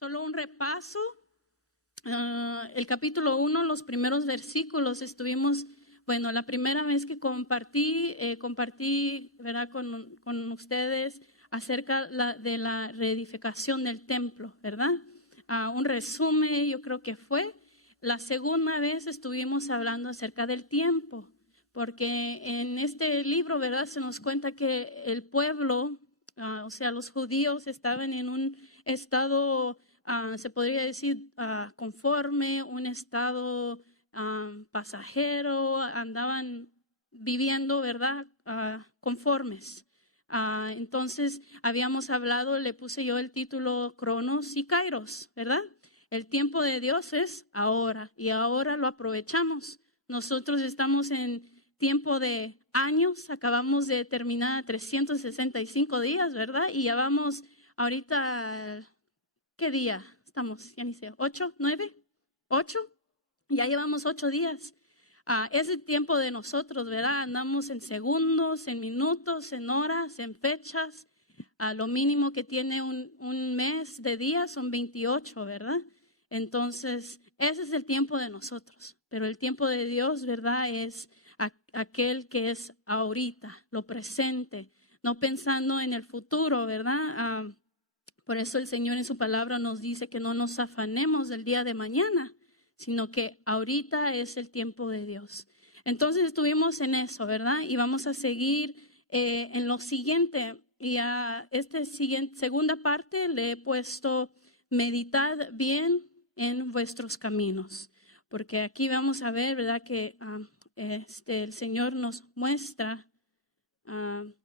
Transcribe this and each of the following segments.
Solo un repaso. El capítulo 1, los primeros versículos, estuvimos, la primera vez que compartí, ¿verdad? con ustedes acerca de la reedificación del templo, ¿verdad? Un resumen, yo creo que fue. La segunda vez estuvimos hablando acerca del tiempo, porque en este libro, ¿verdad? Se nos cuenta que el pueblo, o sea, los judíos estaban en un estado, se podría decir, conforme, un estado pasajero, andaban viviendo, ¿verdad? Conformes. Entonces, habíamos hablado, le puse yo el título Cronos y Kairos, ¿verdad? El tiempo de Dios es ahora y ahora lo aprovechamos. Nosotros estamos en tiempo de años, acabamos de terminar 365 días, ¿verdad? Y ya vamos ahorita, ¿qué día estamos? Ya ni sé, ¿8, 9, 8? Ya llevamos 8 días. Es el tiempo de nosotros, ¿verdad? Andamos en segundos, en minutos, en horas, en fechas. Lo mínimo que tiene un mes de días son 28, ¿verdad? Entonces, ese es el tiempo de nosotros. Pero el tiempo de Dios, ¿verdad? Es aquel que es ahorita, lo presente, no pensando en el futuro, ¿verdad? Por eso el Señor en su palabra nos dice que no nos afanemos del día de mañana, sino que ahorita es el tiempo de Dios. Entonces estuvimos en eso, ¿verdad? Y vamos a seguir en lo siguiente. Y a segunda parte le he puesto meditad bien en vuestros caminos. Porque aquí vamos a ver, ¿verdad? Que el Señor nos muestra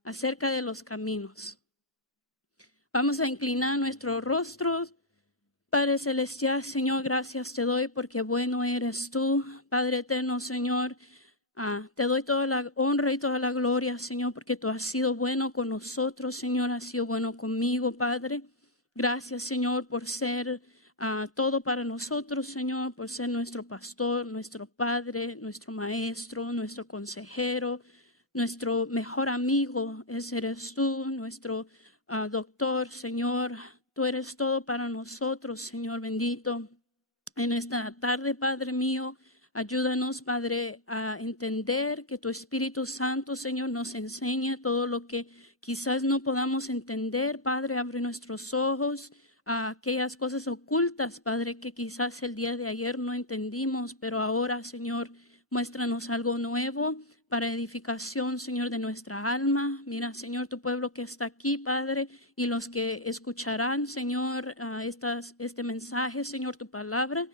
acerca de los caminos. Vamos a inclinar nuestros rostros. Padre celestial, Señor, gracias te doy porque bueno eres tú. Padre eterno, Señor, te doy toda la honra y toda la gloria, Señor, porque tú has sido bueno con nosotros, Señor, has sido bueno conmigo, Padre. Gracias, Señor, por ser todo para nosotros, Señor, por ser nuestro pastor, nuestro Padre, nuestro maestro, nuestro consejero, nuestro mejor amigo. Ese eres tú, nuestro doctor, Señor. Tú eres todo para nosotros, Señor bendito. En esta tarde, Padre mío, ayúdanos, Padre, a entender que tu Espíritu Santo, Señor, nos enseñe todo lo que quizás no podamos entender. Padre, abre nuestros ojos a aquellas cosas ocultas, Padre, que quizás el día de ayer no entendimos, pero ahora, Señor, muéstranos algo nuevo para edificación, Señor, de nuestra alma. Mira, Señor, tu pueblo que está aquí, Padre, y los que escucharán, Señor, este mensaje, Señor, tu palabra.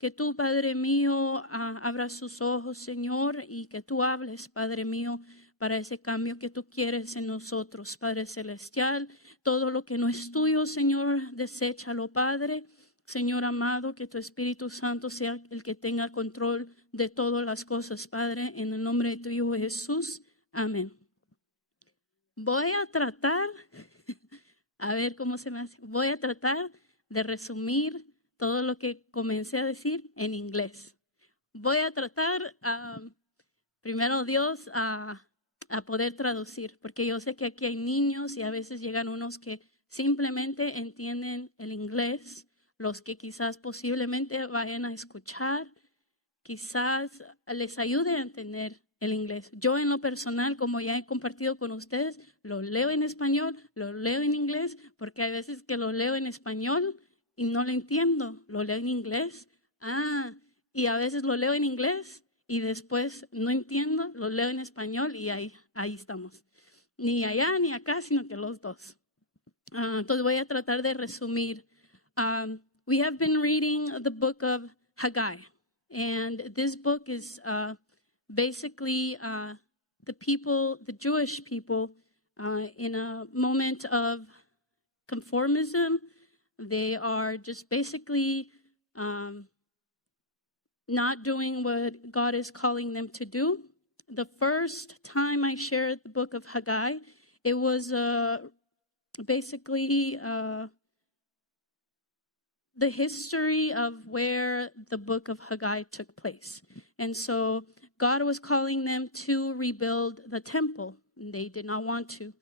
Que tú, Padre mío, abras sus ojos, Señor, y que tú hables, Padre mío, para ese cambio que tú quieres en nosotros, Padre celestial. Todo lo que no es tuyo, Señor, deséchalo, Padre. Señor amado, que tu Espíritu Santo sea el que tenga control de todas las cosas, Padre, en el nombre de tu Hijo Jesús. Amén. Voy a tratar, a ver cómo se me hace, voy a tratar de resumir todo lo que comencé a decir en inglés. Voy a tratar, primero Dios, a poder traducir, porque yo sé que aquí hay niños y a veces llegan unos que simplemente entienden el inglés, los que quizás posiblemente vayan a escuchar, quizás les ayude a entender el inglés. Yo en lo personal, como ya he compartido con ustedes, lo leo en español, lo leo en inglés, porque hay veces que lo leo en español y no lo entiendo, lo leo en inglés. Y a veces lo leo en inglés y después no entiendo, lo leo en español y ahí estamos. Ni allá ni acá, sino que los dos. Entonces voy a tratar de resumir. We have been reading the book of Haggai, and this book is basically the Jewish people, in a moment of conformism. They are just basically not doing what God is calling them to do. The first time I shared the book of Haggai, it was basically the history of where the book of Haggai took place. And so God was calling them to rebuild the temple. They did not want to.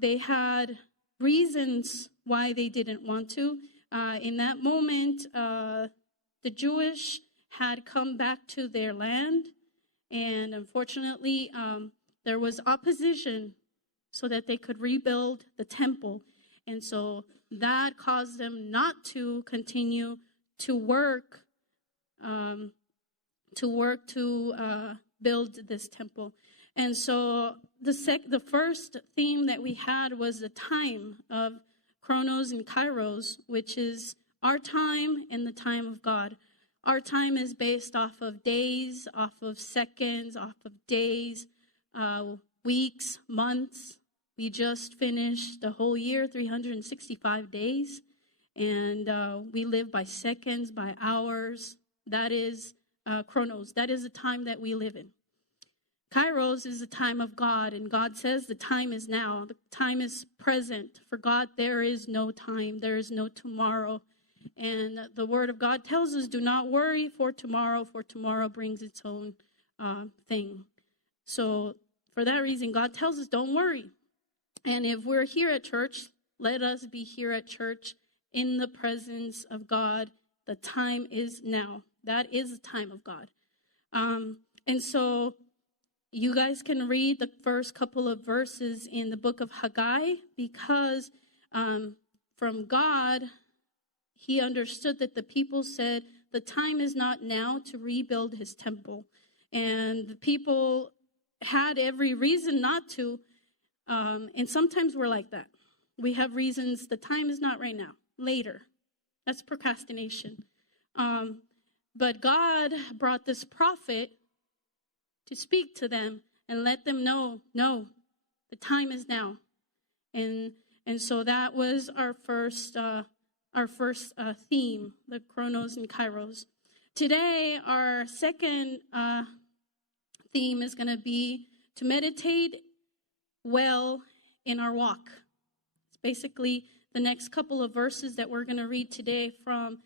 They had reasons why they didn't want to. in that moment, the Jewish had come back to their land, and unfortunately, there was opposition so that they could rebuild the temple. And so that caused them not to continue to work to build this temple. And so the first theme that we had was the time of Chronos and Kairos, which is our time and the time of God. Our time is based off of days, off of seconds, off of days, weeks, months. We just finished the whole year, 365 days, and we live by seconds, by hours. That is Chronos. That is the time that we live in. Kairos is the time of God, and God says the time is now. The time is present. For God, there is no time. There is no tomorrow. And the Word of God tells us, do not worry for tomorrow brings its own thing. So for that reason, God tells us, don't worry. And if we're here at church, let us be here at church in the presence of God. The time is now. That is the time of God. And so you guys can read the first couple of verses in the book of Haggai, because from God, he understood that the people said the time is not now to rebuild his temple. And the people had every reason not to. And sometimes we're like that. We have reasons. The time is not right now. Later. That's procrastination. But God brought this prophet to speak to them and let them know, no, the time is now. And so that was our first theme, the Chronos and Kairos. Today, our second theme is going to be to meditate well in our walk. It's basically the next couple of verses that we're going to read today from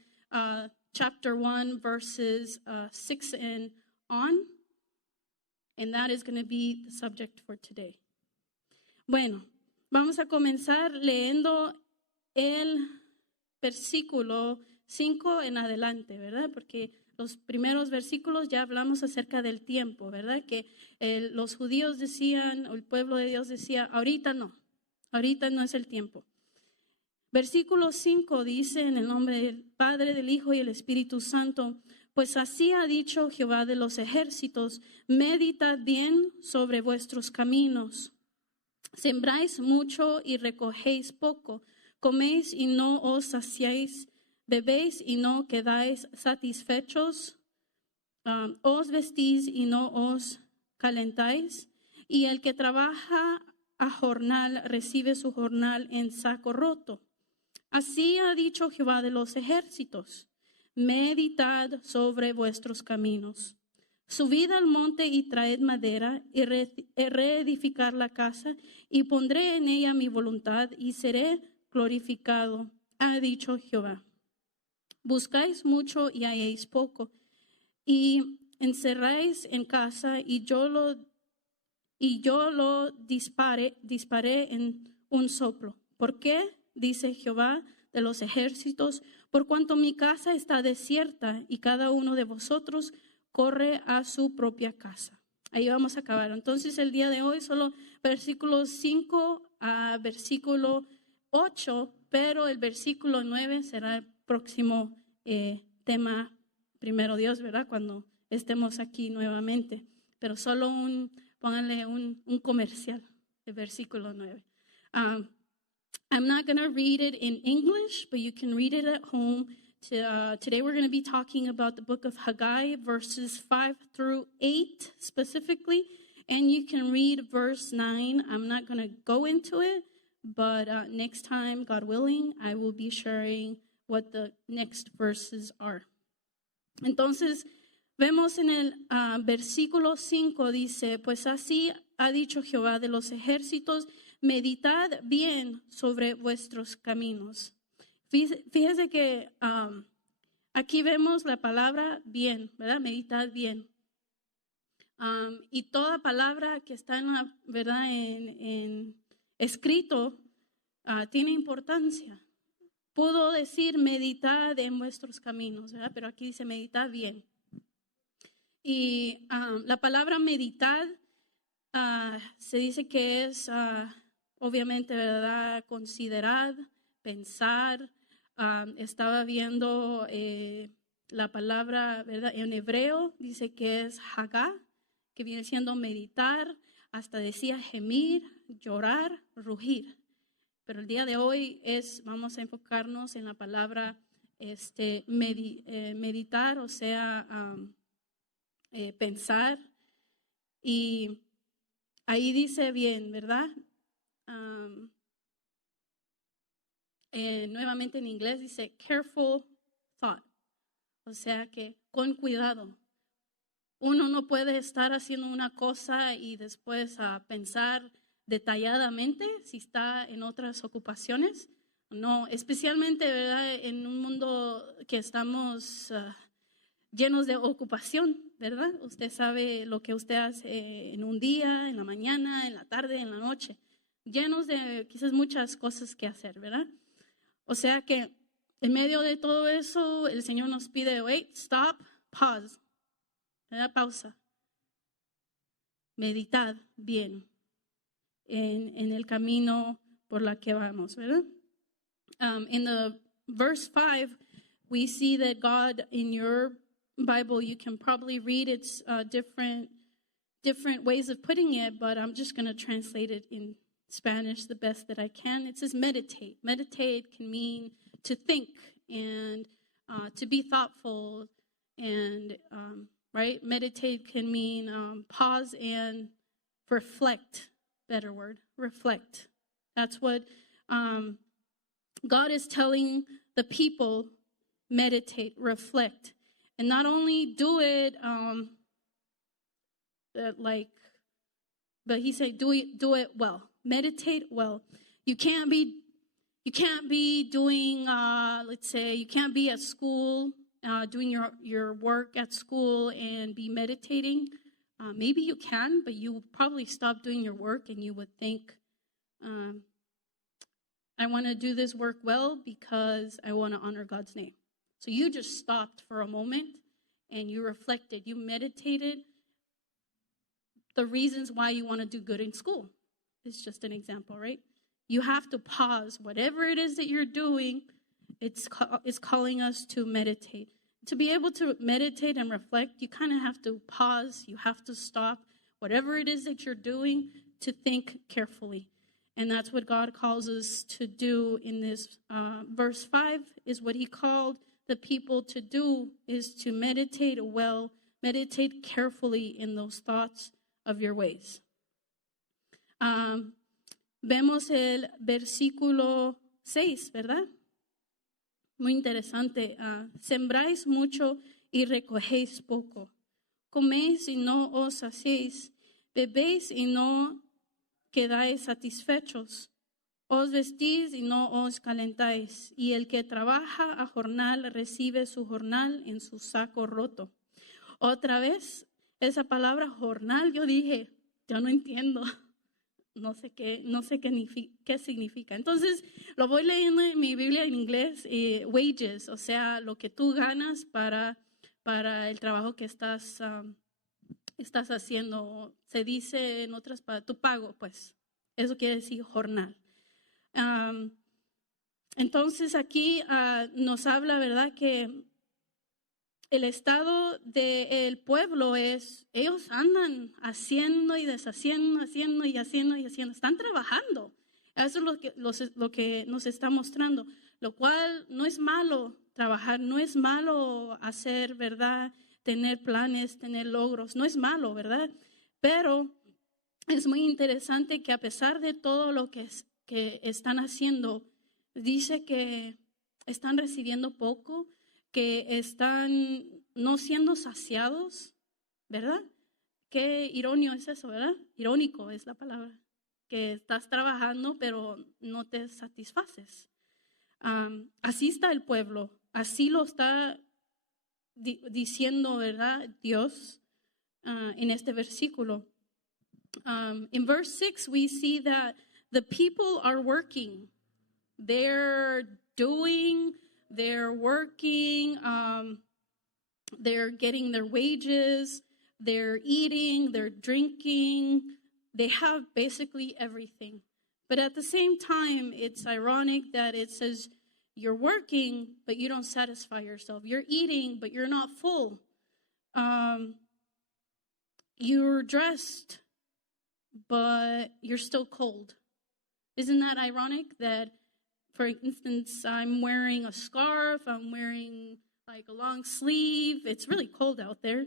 chapter 1, verses 6 and on. And that is going to be the subject for today. Bueno, vamos a comenzar leyendo el versículo 5 en adelante, ¿verdad? Porque los primeros versículos ya hablamos acerca del tiempo, ¿verdad? Que los judíos decían, o el pueblo de Dios decía, ahorita no es el tiempo. Versículo 5 dice, en el nombre del Padre, del Hijo y del Espíritu Santo, pues así ha dicho Jehová de los ejércitos, meditad bien sobre vuestros caminos. Sembráis mucho y recogéis poco, coméis y no os saciáis, bebéis y no quedáis satisfechos, os vestís y no os calentáis, y el que trabaja a jornal recibe su jornal en saco roto. Así ha dicho Jehová de los ejércitos, meditad sobre vuestros caminos. Subid al monte y traed madera y reedificar la casa, y pondré en ella mi voluntad y seré glorificado, ha dicho Jehová. Buscáis mucho y halléis poco, y encerráis en casa, y yo lo disparé en un soplo. ¿Por qué? Dice Jehová de los ejércitos, por cuanto mi casa está desierta y cada uno de vosotros corre a su propia casa. Ahí vamos a acabar. Entonces el día de hoy solo versículos 5 a versículo 8, pero el versículo 9 será el próximo tema, primero Dios, ¿verdad? Cuando estemos aquí nuevamente. Pero solo pónganle un comercial, el versículo 9. I'm not going to read it in English, but you can read it at home. Today we're going to be talking about the book of Haggai, verses 5 through 8 specifically, and you can read verse 9. I'm not going to go into it, but next time, God willing, I will be sharing what the next verses are. Entonces, vemos en el versículo 5, dice, pues así ha dicho Jehová de los ejércitos, meditad bien sobre vuestros caminos. Fíjese que aquí vemos la palabra bien, ¿verdad? Meditad bien. Y toda palabra que está en la, ¿verdad? En escrito tiene importancia. pudo decir meditad en vuestros caminos, ¿verdad? Pero aquí dice meditad bien. Y la palabra meditar se dice que es obviamente, ¿verdad? Considerar, pensar. Estaba viendo la palabra, ¿verdad? En hebreo dice que es hagá, que viene siendo meditar, hasta decía gemir, llorar, rugir. Pero el día de hoy vamos a enfocarnos en la palabra meditar, o sea, pensar. Y ahí dice bien, ¿verdad? Nuevamente en inglés dice careful thought, o sea que con cuidado. Uno no puede estar haciendo una cosa y después pensar detalladamente si está en otras ocupaciones. No, especialmente, ¿verdad? En un mundo que estamos llenos de ocupación, ¿verdad? Usted sabe lo que usted hace en un día, en la mañana, en la tarde, en la noche. Llenos de quizás muchas cosas que hacer, ¿verdad? O sea que en medio de todo eso, el Señor nos pide, wait, stop, pause, ¿verdad? Pausa. Meditad bien en el camino por la que vamos, ¿verdad? In the verse 5, we see that God, in your Bible, you can probably read it's different ways of putting it, but I'm just going to translate it in Spanish the best that I can. It says meditate. Meditate can mean to think and to be thoughtful, and right? Meditate can mean pause and reflect. Better word, reflect. That's what God is telling the people, meditate, reflect. And not only do it but he said do it well. Meditate well. You can't be doing let's say you can't be at school doing your work at school and be meditating. Maybe you can, but you would probably stop doing your work and you would think, I want to do this work well because I want to honor God's name. So you just stopped for a moment and you reflected, you meditated the reasons why you want to do good in school. It's just an example, right? You have to pause. Whatever it is that you're doing, it's calling us to meditate. To be able to meditate and reflect, you kind of have to pause. You have to stop. Whatever it is that you're doing, to think carefully. And that's what God calls us to do in this verse 5, is what he called the people to do, is to meditate well, meditate carefully in those thoughts of your ways. Vemos el versículo 6, ¿verdad? Muy interesante. Sembráis mucho y recogéis poco. Coméis y no os saciéis. Bebéis y no quedáis satisfechos. Os vestís y no os calentáis. Y el que trabaja a jornal recibe su jornal en su saco roto. Otra vez, esa palabra jornal, yo dije, yo no entiendo. No sé qué significa. Entonces, lo voy leyendo en mi Biblia en inglés, wages, o sea, lo que tú ganas para el trabajo que estás haciendo. Se dice en otras palabras, tu pago, pues. Eso quiere decir jornal. Entonces, aquí nos habla, ¿verdad?, que el estado del pueblo es, ellos andan haciendo y deshaciendo, haciendo y haciendo y haciendo. Están trabajando. Eso es lo que nos está mostrando. Lo cual no es malo trabajar, no es malo hacer, ¿verdad?, tener planes, tener logros. No es malo, ¿verdad? Pero es muy interesante que a pesar de todo lo que están haciendo, dice que están recibiendo poco, que están no siendo saciados, ¿verdad? Qué irónico es eso, ¿verdad? Irónico es la palabra. Que estás trabajando, pero no te satisfaces. Así está el pueblo, así lo está diciendo, ¿verdad?, Dios en este versículo. In verse 6, we see that the people are working. They're doing, they're working, they're getting their wages, they're eating, they're drinking. They have basically everything. But at the same time, it's ironic that it says you're working, but you don't satisfy yourself. You're eating, but you're not full. You're dressed, but you're still cold. Isn't that ironic that, for instance, I'm wearing a scarf, I'm wearing like a long sleeve. It's really cold out there.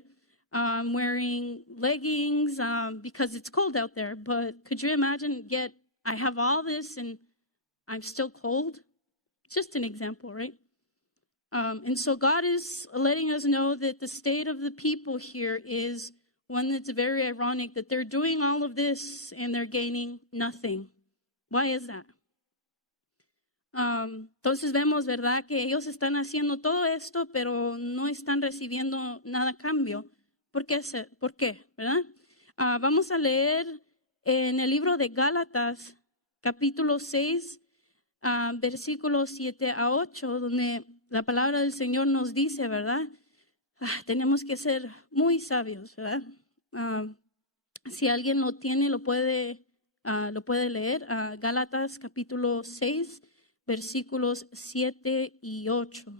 I'm wearing leggings because it's cold out there. But could you imagine, I have all this and I'm still cold? It's just an example, right? And so God is letting us know that the state of the people here is one that's very ironic, that they're doing all of this and they're gaining nothing. Why is that? Entonces vemos, ¿verdad?, que ellos están haciendo todo esto, pero no están recibiendo nada a cambio. ¿Por qué? ¿Verdad? Vamos a leer en el libro de Gálatas, capítulo 6, versículos 7 a 8, donde la palabra del Señor nos dice, ¿verdad? Tenemos que ser muy sabios, ¿verdad? Si alguien lo tiene, lo puede leer. Gálatas, capítulo 6, versículos 7 y 8.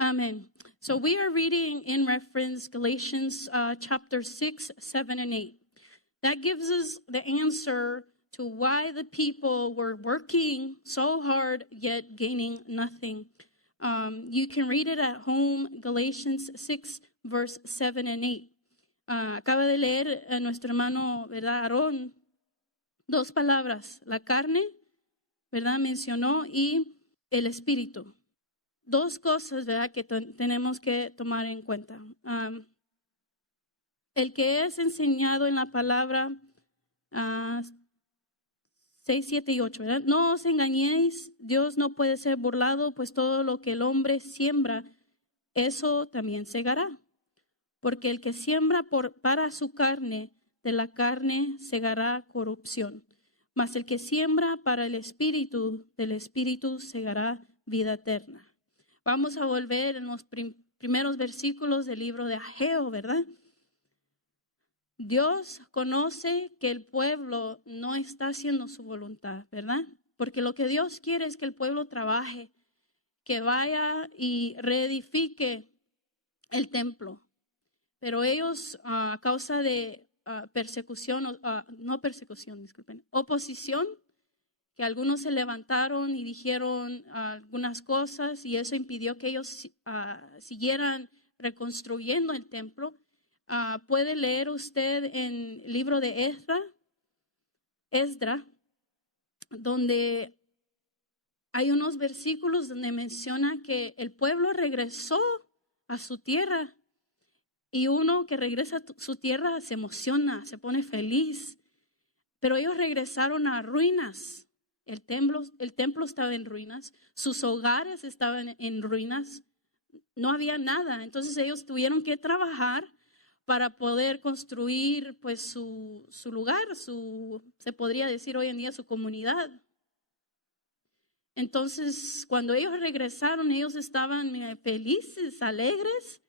Amen. So we are reading in reference Galatians chapter 6, 7, and 8. That gives us the answer to why the people were working so hard yet gaining nothing. You can read it at home, Galatians 6, verse 7 and 8. Acaba de leer a nuestro hermano, ¿verdad?, Aarón, dos palabras, la carne, ¿verdad?, mencionó, y el espíritu. Dos cosas, ¿verdad?, que tenemos que tomar en cuenta. El que es enseñado en la palabra 6, 7 y 8, ¿verdad? No os engañéis, Dios no puede ser burlado, pues todo lo que el hombre siembra, eso también segará. Porque el que siembra para su carne, de la carne segará corrupción. Mas el que siembra para el espíritu, del espíritu segará vida eterna. Vamos a volver en los primeros versículos del libro de Ageo, ¿verdad? Dios conoce que el pueblo no está haciendo su voluntad, ¿verdad? Porque lo que Dios quiere es que el pueblo trabaje, que vaya y reedifique el templo. Pero ellos, a causa de oposición, que algunos se levantaron y dijeron algunas cosas, y eso impidió que ellos siguieran reconstruyendo el templo. Puede leer usted en el libro de Esdras, donde hay unos versículos donde menciona que el pueblo regresó a su tierra, y uno que regresa a su tierra se emociona, se pone feliz, pero ellos regresaron a ruinas. El templo estaba en ruinas, sus hogares estaban en ruinas, no había nada. Entonces ellos tuvieron que trabajar para poder construir pues su lugar, se podría decir hoy en día su comunidad. Entonces cuando ellos regresaron, ellos estaban felices, alegres,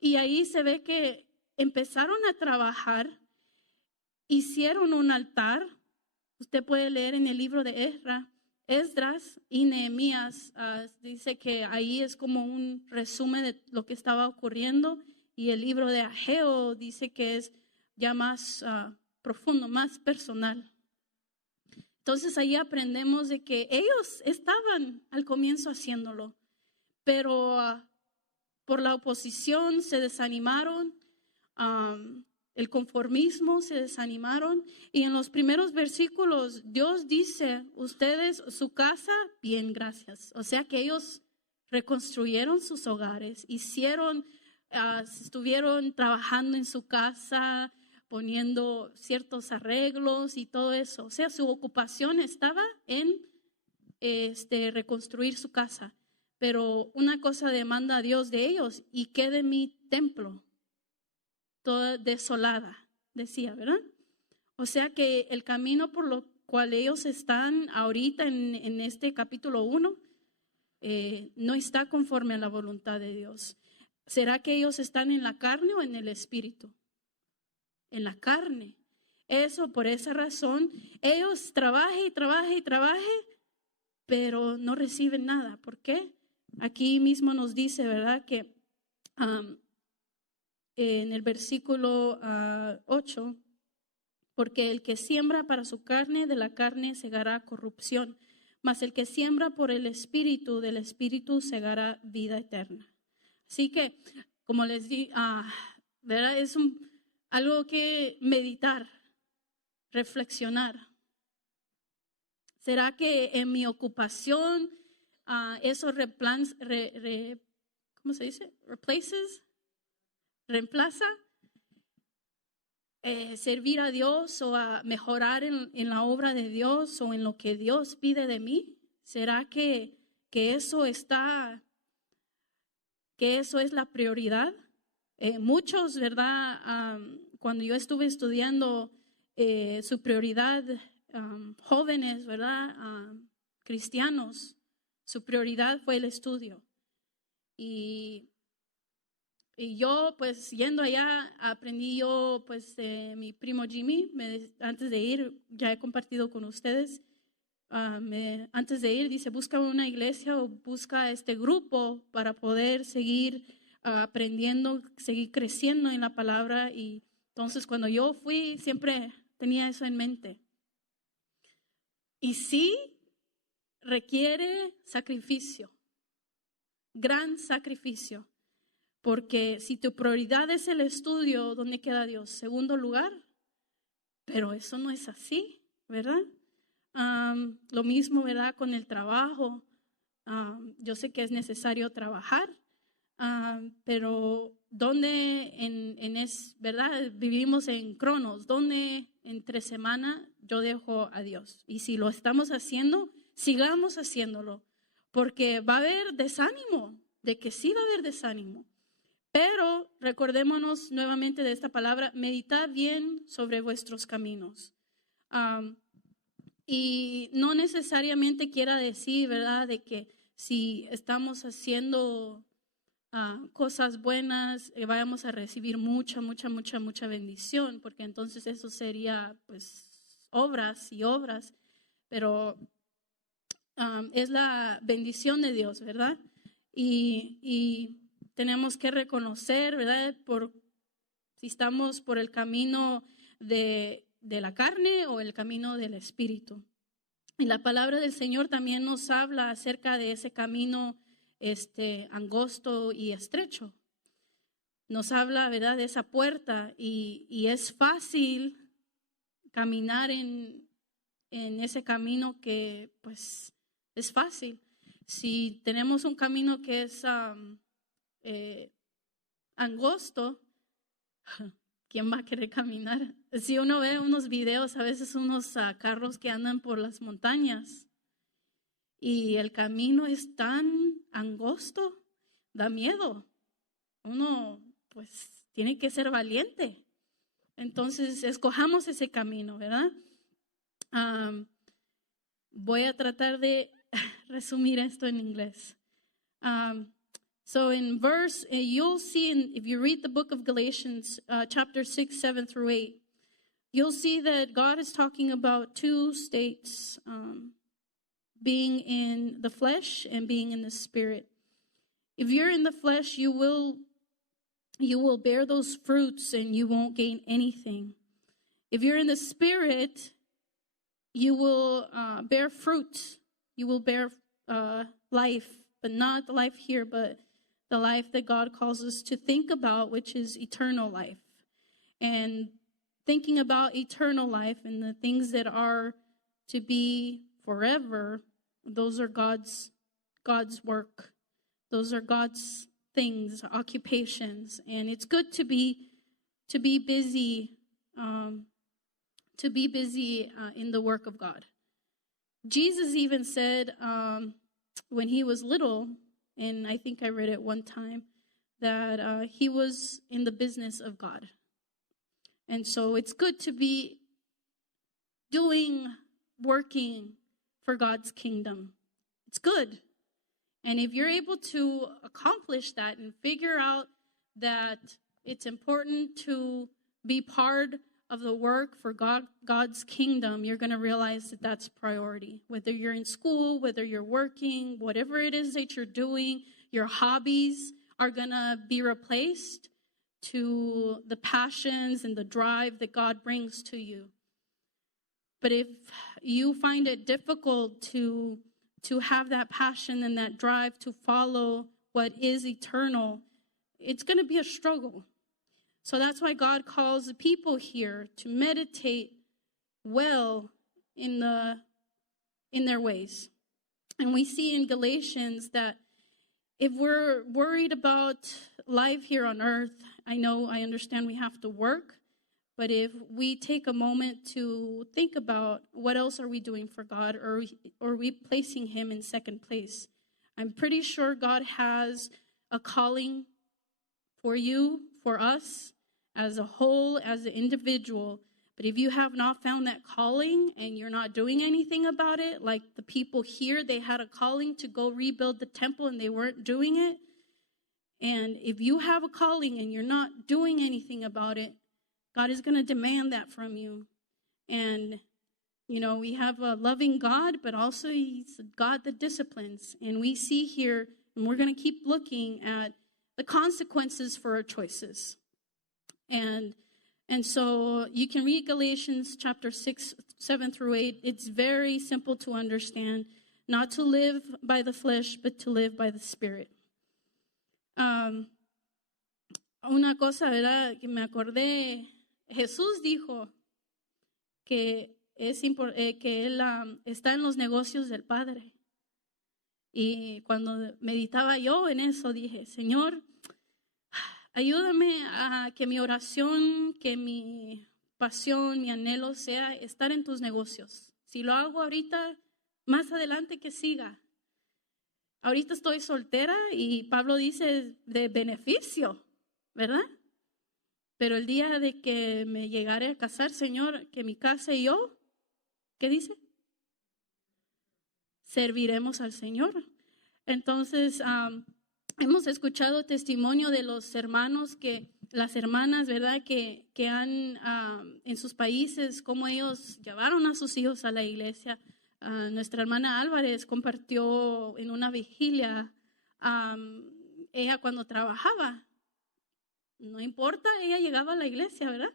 y ahí se ve que empezaron a trabajar, hicieron un altar. Usted puede leer en el libro de Esdras y Nehemías, dice que ahí es como un resumen de lo que estaba ocurriendo, y el libro de Ageo dice que es ya más profundo, más personal. Entonces ahí aprendemos de que ellos estaban al comienzo haciéndolo, pero por la oposición se desanimaron, el conformismo se desanimaron, y en los primeros versículos Dios dice, ustedes, su casa, bien, gracias. O sea que ellos reconstruyeron sus hogares, estuvieron trabajando en su casa, poniendo ciertos arreglos y todo eso. O sea, su ocupación estaba en reconstruir su casa. Pero una cosa demanda a Dios de ellos: y quede mi templo toda desolada, decía, ¿verdad? O sea que el camino por cual ellos están ahorita en este capítulo 1, no está conforme a la voluntad de Dios. ¿Será que ellos están en la carne o en el espíritu? En la carne. Por esa razón, ellos trabajan, pero no reciben nada. ¿Por qué? Aquí mismo nos dice, ¿verdad? Que en el versículo 8, porque el que siembra para su carne, de la carne segará corrupción, mas el que siembra por el Espíritu, del Espíritu segará vida eterna. Así que, como les di, ¿verdad? Es algo que meditar, reflexionar. ¿Será que en mi ocupación eso ¿cómo se dice? Reemplaza servir a Dios o a mejorar en la obra de Dios o en lo que Dios pide de mí? ¿Será que eso es la prioridad? Muchos, ¿verdad? Cuando yo estuve estudiando su prioridad, jóvenes, ¿verdad? Cristianos, su prioridad fue el estudio. Y yo, pues, yendo allá, aprendí yo, pues, de mi primo Jimmy. Antes de ir, ya he compartido con ustedes. Antes de ir, dice, busca una iglesia o busca este grupo para poder seguir aprendiendo, seguir creciendo en la palabra. Y entonces, cuando yo fui, siempre tenía eso en mente. Y sí, requiere sacrificio, gran sacrificio. Porque si tu prioridad es el estudio, ¿dónde queda Dios? Segundo lugar. Pero eso no es así, ¿verdad? Lo mismo, ¿verdad? Con el trabajo. Yo sé que es necesario trabajar, pero ¿dónde verdad? Vivimos en cronos. ¿Dónde entre semana yo dejo a Dios? Y si lo estamos haciendo, sigamos haciéndolo. Porque va a haber desánimo, de que sí va a haber desánimo. Pero recordémonos nuevamente de esta palabra, meditad bien sobre vuestros caminos. Y no necesariamente quiera decir, ¿verdad?, de que si estamos haciendo cosas buenas, vayamos a recibir mucha bendición, porque entonces eso sería, pues, obras y obras. Pero es la bendición de Dios, ¿verdad? Y tenemos que reconocer, ¿verdad? Si estamos por el camino de la carne o el camino del Espíritu. Y la palabra del Señor también nos habla acerca de ese camino angosto y estrecho. Nos habla, ¿verdad?, de esa puerta y es fácil caminar en ese camino que, pues, es fácil. Si tenemos un camino que es angosto, ¿quién va a querer caminar? Si uno ve unos videos, a veces unos carros que andan por las montañas y el camino es tan angosto, da miedo. Uno, pues, tiene que ser valiente. Entonces, escojamos ese camino, ¿verdad? Voy a tratar de resumir esto en inglés. So in verse, you'll see, if you read the book of Galatians, chapter 6, 7 through 8, you'll see that God is talking about two states, being in the flesh and being in the spirit. If you're in the flesh, you will bear those fruits and you won't gain anything. If you're in the spirit, you will bear fruit. You will bear life, but not the life here, but the life that God calls us to think about, which is eternal life. And thinking about eternal life and the things that are to be forever, those are God's work. Those are God's things, occupations. And it's good to be busy, in the work of God. Jesus even said when he was little, and I think I read it one time, that he was in the business of God. And so it's good to be doing working for God's kingdom. It's good. And if you're able to accomplish that and figure out that it's important to be part of the work for God's kingdom, you're going to realize that that's priority. Whether you're in school, whether you're working, whatever it is that you're doing, your hobbies are going to be replaced to the passions and the drive that God brings to you. But if you find it difficult to have that passion and that drive to follow what is eternal, it's going to be a struggle. So that's why God calls the people here to meditate well in their ways. And we see in Galatians that if we're worried about life here on earth, I understand we have to work, but if we take a moment to think about what else are we doing for God, or are we placing him in second place? I'm pretty sure God has a calling for you, for us, as a whole, as an individual. But if you have not found that calling and you're not doing anything about it, like the people here, they had a calling to go rebuild the temple and they weren't doing it. And if you have a calling and you're not doing anything about it, God is going to demand that from you. And, we have a loving God, but also he's a God that disciplines. And we see here, and we're going to keep looking at the consequences for our choices. And so you can read Galatians chapter 6, 7 through 8. It's very simple to understand. Not to live by the flesh, but to live by the Spirit. Una cosa, ¿verdad? Que me acordé, Jesús dijo que él está en los negocios del Padre. Y cuando meditaba yo en eso, dije, Señor, ayúdame a que mi oración, que mi pasión, mi anhelo sea estar en tus negocios. Si lo hago ahorita, más adelante que siga. Ahorita estoy soltera y Pablo dice de beneficio, ¿verdad? Pero el día de que me llegare a casar, Señor, que mi casa y yo, ¿qué dice? Serviremos al Señor. Entonces, hemos escuchado testimonio de los hermanos, las hermanas, ¿verdad? Que han en sus países, cómo ellos llevaron a sus hijos a la iglesia. Nuestra hermana Álvarez compartió en una vigilia, ella cuando trabajaba, no importa, ella llegaba a la iglesia, ¿verdad?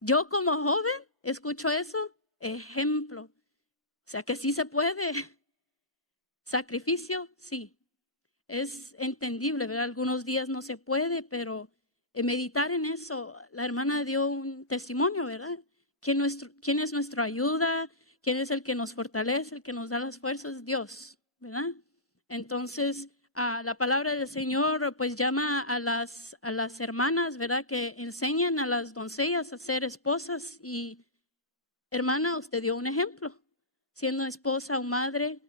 Yo como joven escucho eso, ejemplo. O sea que sí se puede. Sacrificio, sí. Es entendible, ¿verdad? Algunos días no se puede, pero meditar en eso, la hermana dio un testimonio, ¿verdad? ¿Quién es nuestra ayuda? ¿Quién es el que nos fortalece, el que nos da las fuerzas? Dios, ¿verdad? Entonces, la palabra del Señor pues llama a las hermanas, ¿verdad? Que enseñan a las doncellas a ser esposas. Y hermana, usted dio un ejemplo, siendo esposa o madre,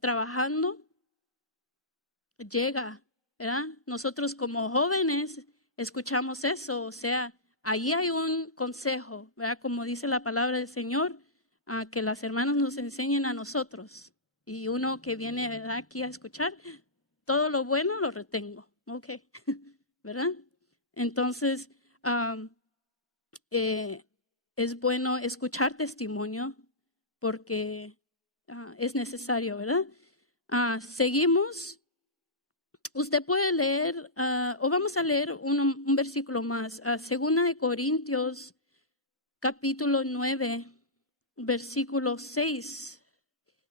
trabajando, llega, ¿verdad? Nosotros como jóvenes escuchamos eso, o sea, ahí hay un consejo, ¿verdad? Como dice la palabra del Señor, que las hermanas nos enseñen a nosotros. Y uno que viene, ¿verdad?, aquí a escuchar, todo lo bueno lo retengo, ok, ¿verdad? Entonces, es bueno escuchar testimonio porque es necesario, ¿verdad? Seguimos. Usted puede leer, o vamos a leer un versículo más, 2 Corintios, capítulo 9, versículo 6.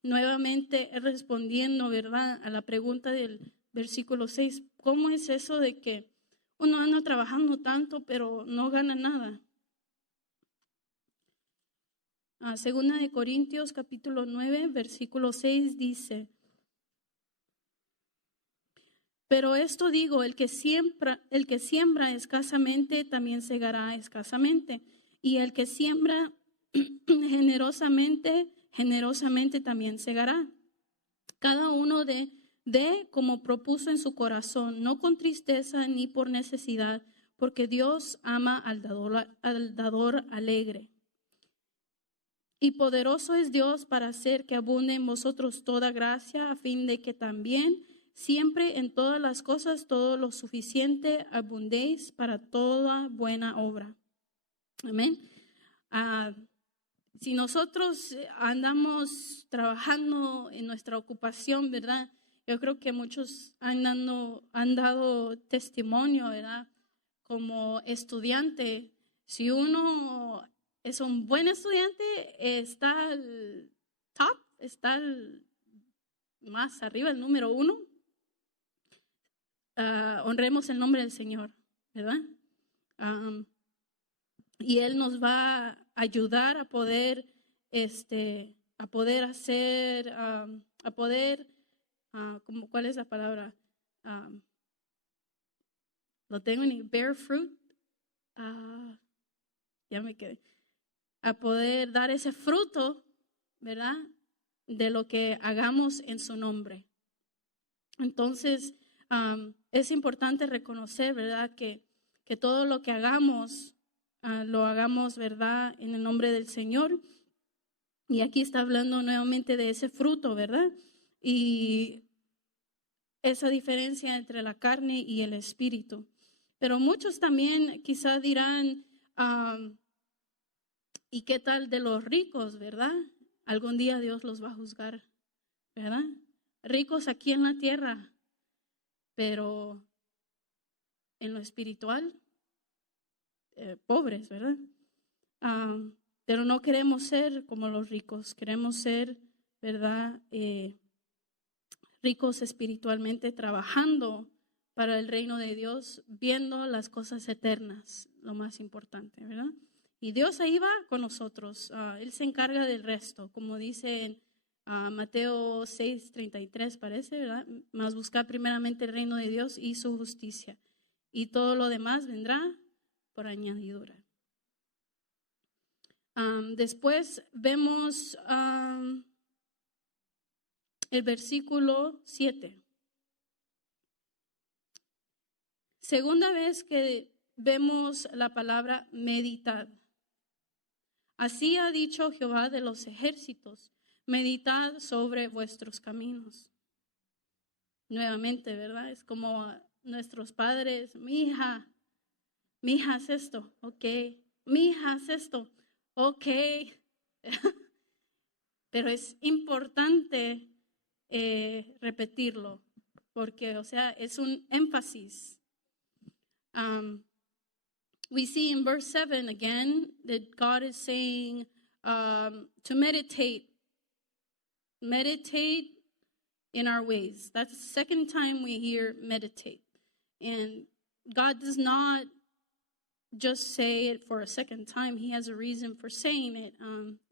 Nuevamente respondiendo, ¿verdad?, a la pregunta del versículo 6. ¿Cómo es eso de que uno anda trabajando tanto pero no gana nada? 2 Corintios, capítulo 9, versículo 6 dice: pero esto digo, el que siembra escasamente también segará escasamente, y el que siembra generosamente también segará. Cada uno dé como propuso en su corazón, no con tristeza ni por necesidad, porque Dios ama al dador alegre. Y poderoso es Dios para hacer que abunde en vosotros toda gracia, a fin de que también siempre en todas las cosas todo lo suficiente abundéis para toda buena obra. Amén. Si nosotros andamos trabajando en nuestra ocupación, ¿verdad? Yo creo que muchos han dado testimonio, ¿verdad? Como estudiante, si uno es un buen estudiante, está al top, está más arriba, el número 1. Honremos el nombre del Señor, ¿verdad? Y Él nos va a ayudar a poder, hacer, a poder, ¿cuál es la palabra? Lo tengo en bear fruit. Ya me quedé. A poder dar ese fruto, ¿verdad? De lo que hagamos en su nombre. Entonces, es importante reconocer, ¿verdad? Que todo lo que hagamos, lo hagamos, ¿verdad? En el nombre del Señor. Y aquí está hablando nuevamente de ese fruto, ¿verdad? Y esa diferencia entre la carne y el espíritu. Pero muchos también quizás dirán, ¿y qué tal de los ricos, verdad? Algún día Dios los va a juzgar, ¿verdad? Ricos aquí en la tierra, pero en lo espiritual, pobres, ¿verdad? Pero no queremos ser como los ricos, queremos ser, ¿verdad? Ricos espiritualmente, trabajando para el reino de Dios, viendo las cosas eternas, lo más importante, ¿verdad? Y Dios ahí va con nosotros, Él se encarga del resto, como dice en Mateo 6:33 parece, ¿verdad? Mas buscar primeramente el reino de Dios y su justicia, y todo lo demás vendrá por añadidura. Después vemos el versículo 7. Segunda vez que vemos la palabra meditad. Así ha dicho Jehová de los ejércitos, meditad sobre vuestros caminos. Nuevamente, ¿verdad? Es como nuestros padres, mi hija, haz esto, ok, mi hija, haz esto, ok. Pero es importante repetirlo, porque, o sea, es un énfasis. We see in verse 7 again that God is saying to meditate in our ways. That's the second time we hear meditate. And God does not just say it for a second time. He has a reason for saying it.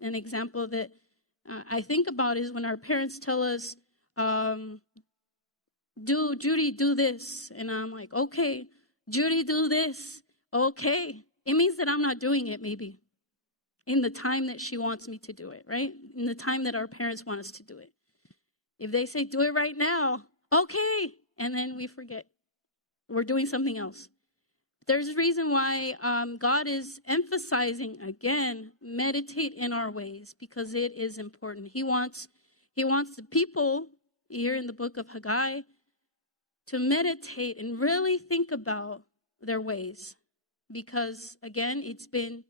An example that I think about is when our parents tell us, Judy, do this. And I'm like, okay. Judy, do this. Okay. It means that I'm not doing it maybe in the time that she wants me to do it, right? In the time that our parents want us to do it. If they say, do it right now, okay. And then we forget. We're doing something else. There's a reason why God is emphasizing, again, meditate in our ways, because it is important. He wants the people here in the book of Haggai to meditate and really think about their ways. Because, again, it's been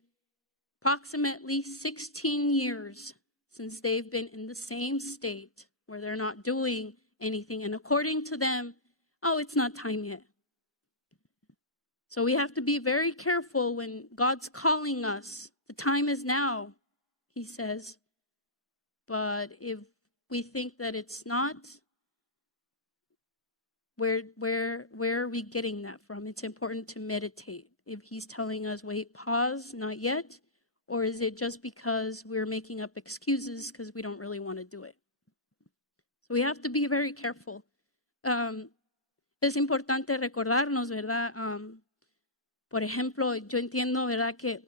approximately 16 years since they've been in the same state where they're not doing anything. And according to them, it's not time yet. So we have to be very careful when God's calling us. The time is now, he says. But if we think that it's not, where are we getting that from? It's important to meditate. If he's telling us, wait, pause, not yet, or is it just because we're making up excuses because we don't really want to do it? So we have to be very careful. Es importante recordarnos, ¿verdad? Por ejemplo, yo entiendo, ¿verdad?, que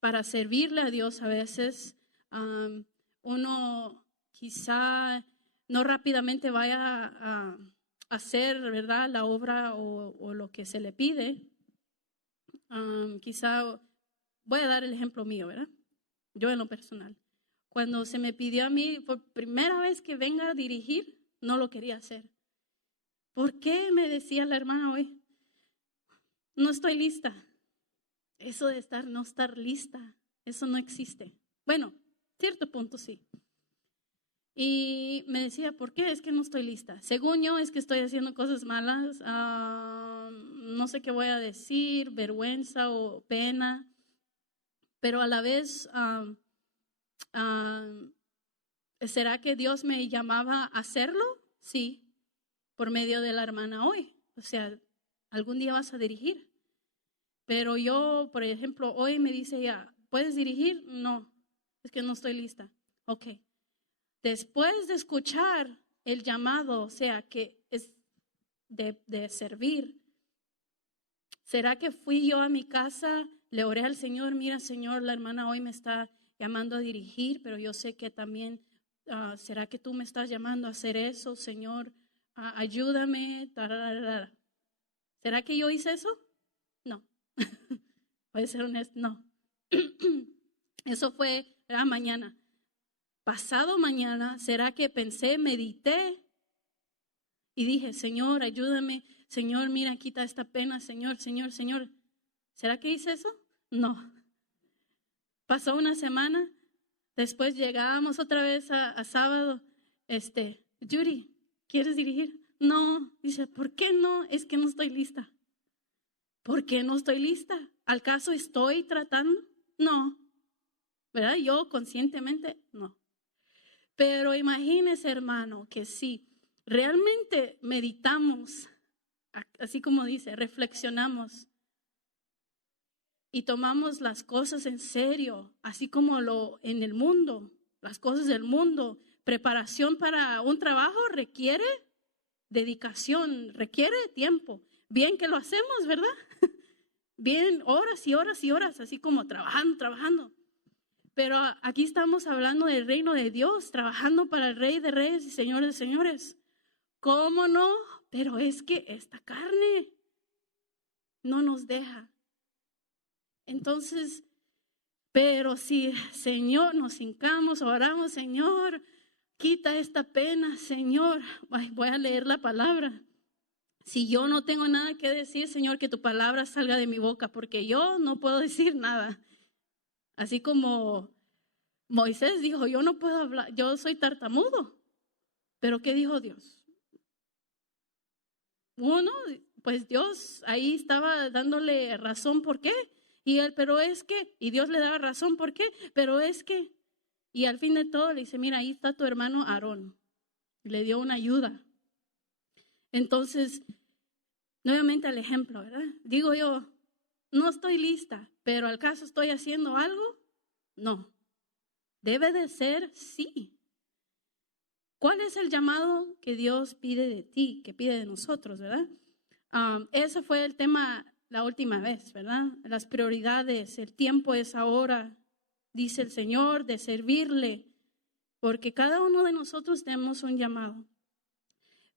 para servirle a Dios a veces uno quizá no rápidamente vaya a hacer, ¿verdad?, la obra o lo que se le pide. Quizá voy a dar el ejemplo mío, ¿verdad? yo en lo personal. Cuando se me pidió a mí por primera vez que venga a dirigir, no lo quería hacer. ¿Por qué? Me decía la hermana hoy. No estoy lista. Eso de no estar lista, eso no existe. Bueno, cierto punto sí. Y me decía, ¿por qué? Es que no estoy lista. Según yo, es que estoy haciendo cosas malas. No sé qué voy a decir, vergüenza o pena. Pero a la vez, ¿será que Dios me llamaba a hacerlo? Sí, por medio de la hermana hoy. O sea, algún día vas a dirigir. Pero yo, por ejemplo, hoy me dice ella, ¿puedes dirigir? No, es que no estoy lista. Ok. Después de escuchar el llamado, o sea, que es de servir, ¿será que fui yo a mi casa, le oré al Señor? Mira, Señor, la hermana hoy me está llamando a dirigir, pero yo sé que también, ¿será que tú me estás llamando a hacer eso, Señor? Ayúdame. Tararara. ¿Será que yo hice eso? No. Puede ser honesto, no. Eso fue mañana. Pasado mañana, ¿será que pensé, medité y dije, Señor, ayúdame, Señor, mira, quita esta pena, Señor, Señor, Señor? ¿Será que hice eso? No. Pasó una semana, después llegábamos otra vez a sábado, Judy, ¿quieres dirigir? No, dice, ¿por qué no? Es que no estoy lista. ¿Por qué no estoy lista? ¿Al caso estoy tratando? No. ¿Verdad? Yo conscientemente, no. Pero imagínese, hermano, que si realmente meditamos, así como dice, reflexionamos y tomamos las cosas en serio, así como en el mundo, las cosas del mundo, preparación para un trabajo requiere dedicación, requiere tiempo. Bien que lo hacemos, ¿verdad? Bien, horas y horas y horas, así como trabajando. Pero aquí estamos hablando del reino de Dios, trabajando para el Rey de Reyes y Señor de Señores. ¿Cómo no? Pero es que esta carne no nos deja. Entonces, pero si, Señor, nos hincamos, oramos, Señor, quita esta pena, Señor. Ay, voy a leer la palabra. Si yo no tengo nada que decir, Señor, que tu palabra salga de mi boca, porque yo no puedo decir nada. Así como Moisés dijo, yo no puedo hablar, yo soy tartamudo. Pero ¿qué dijo Dios? Uno, pues Dios ahí estaba dándole razón, ¿por qué? Y él, pero es que, y Dios le daba razón, ¿por qué? Pero es que, y al fin de todo le dice, mira, ahí está tu hermano Aarón. Le dio una ayuda. Entonces, nuevamente el ejemplo, ¿verdad? Digo yo, no estoy lista, pero ¿al caso estoy haciendo algo? No. Debe de ser sí. ¿Cuál es el llamado que Dios pide de ti, que pide de nosotros, verdad? Ese fue el tema la última vez, ¿verdad? Las prioridades, el tiempo es ahora, dice el Señor, de servirle, porque cada uno de nosotros tenemos un llamado.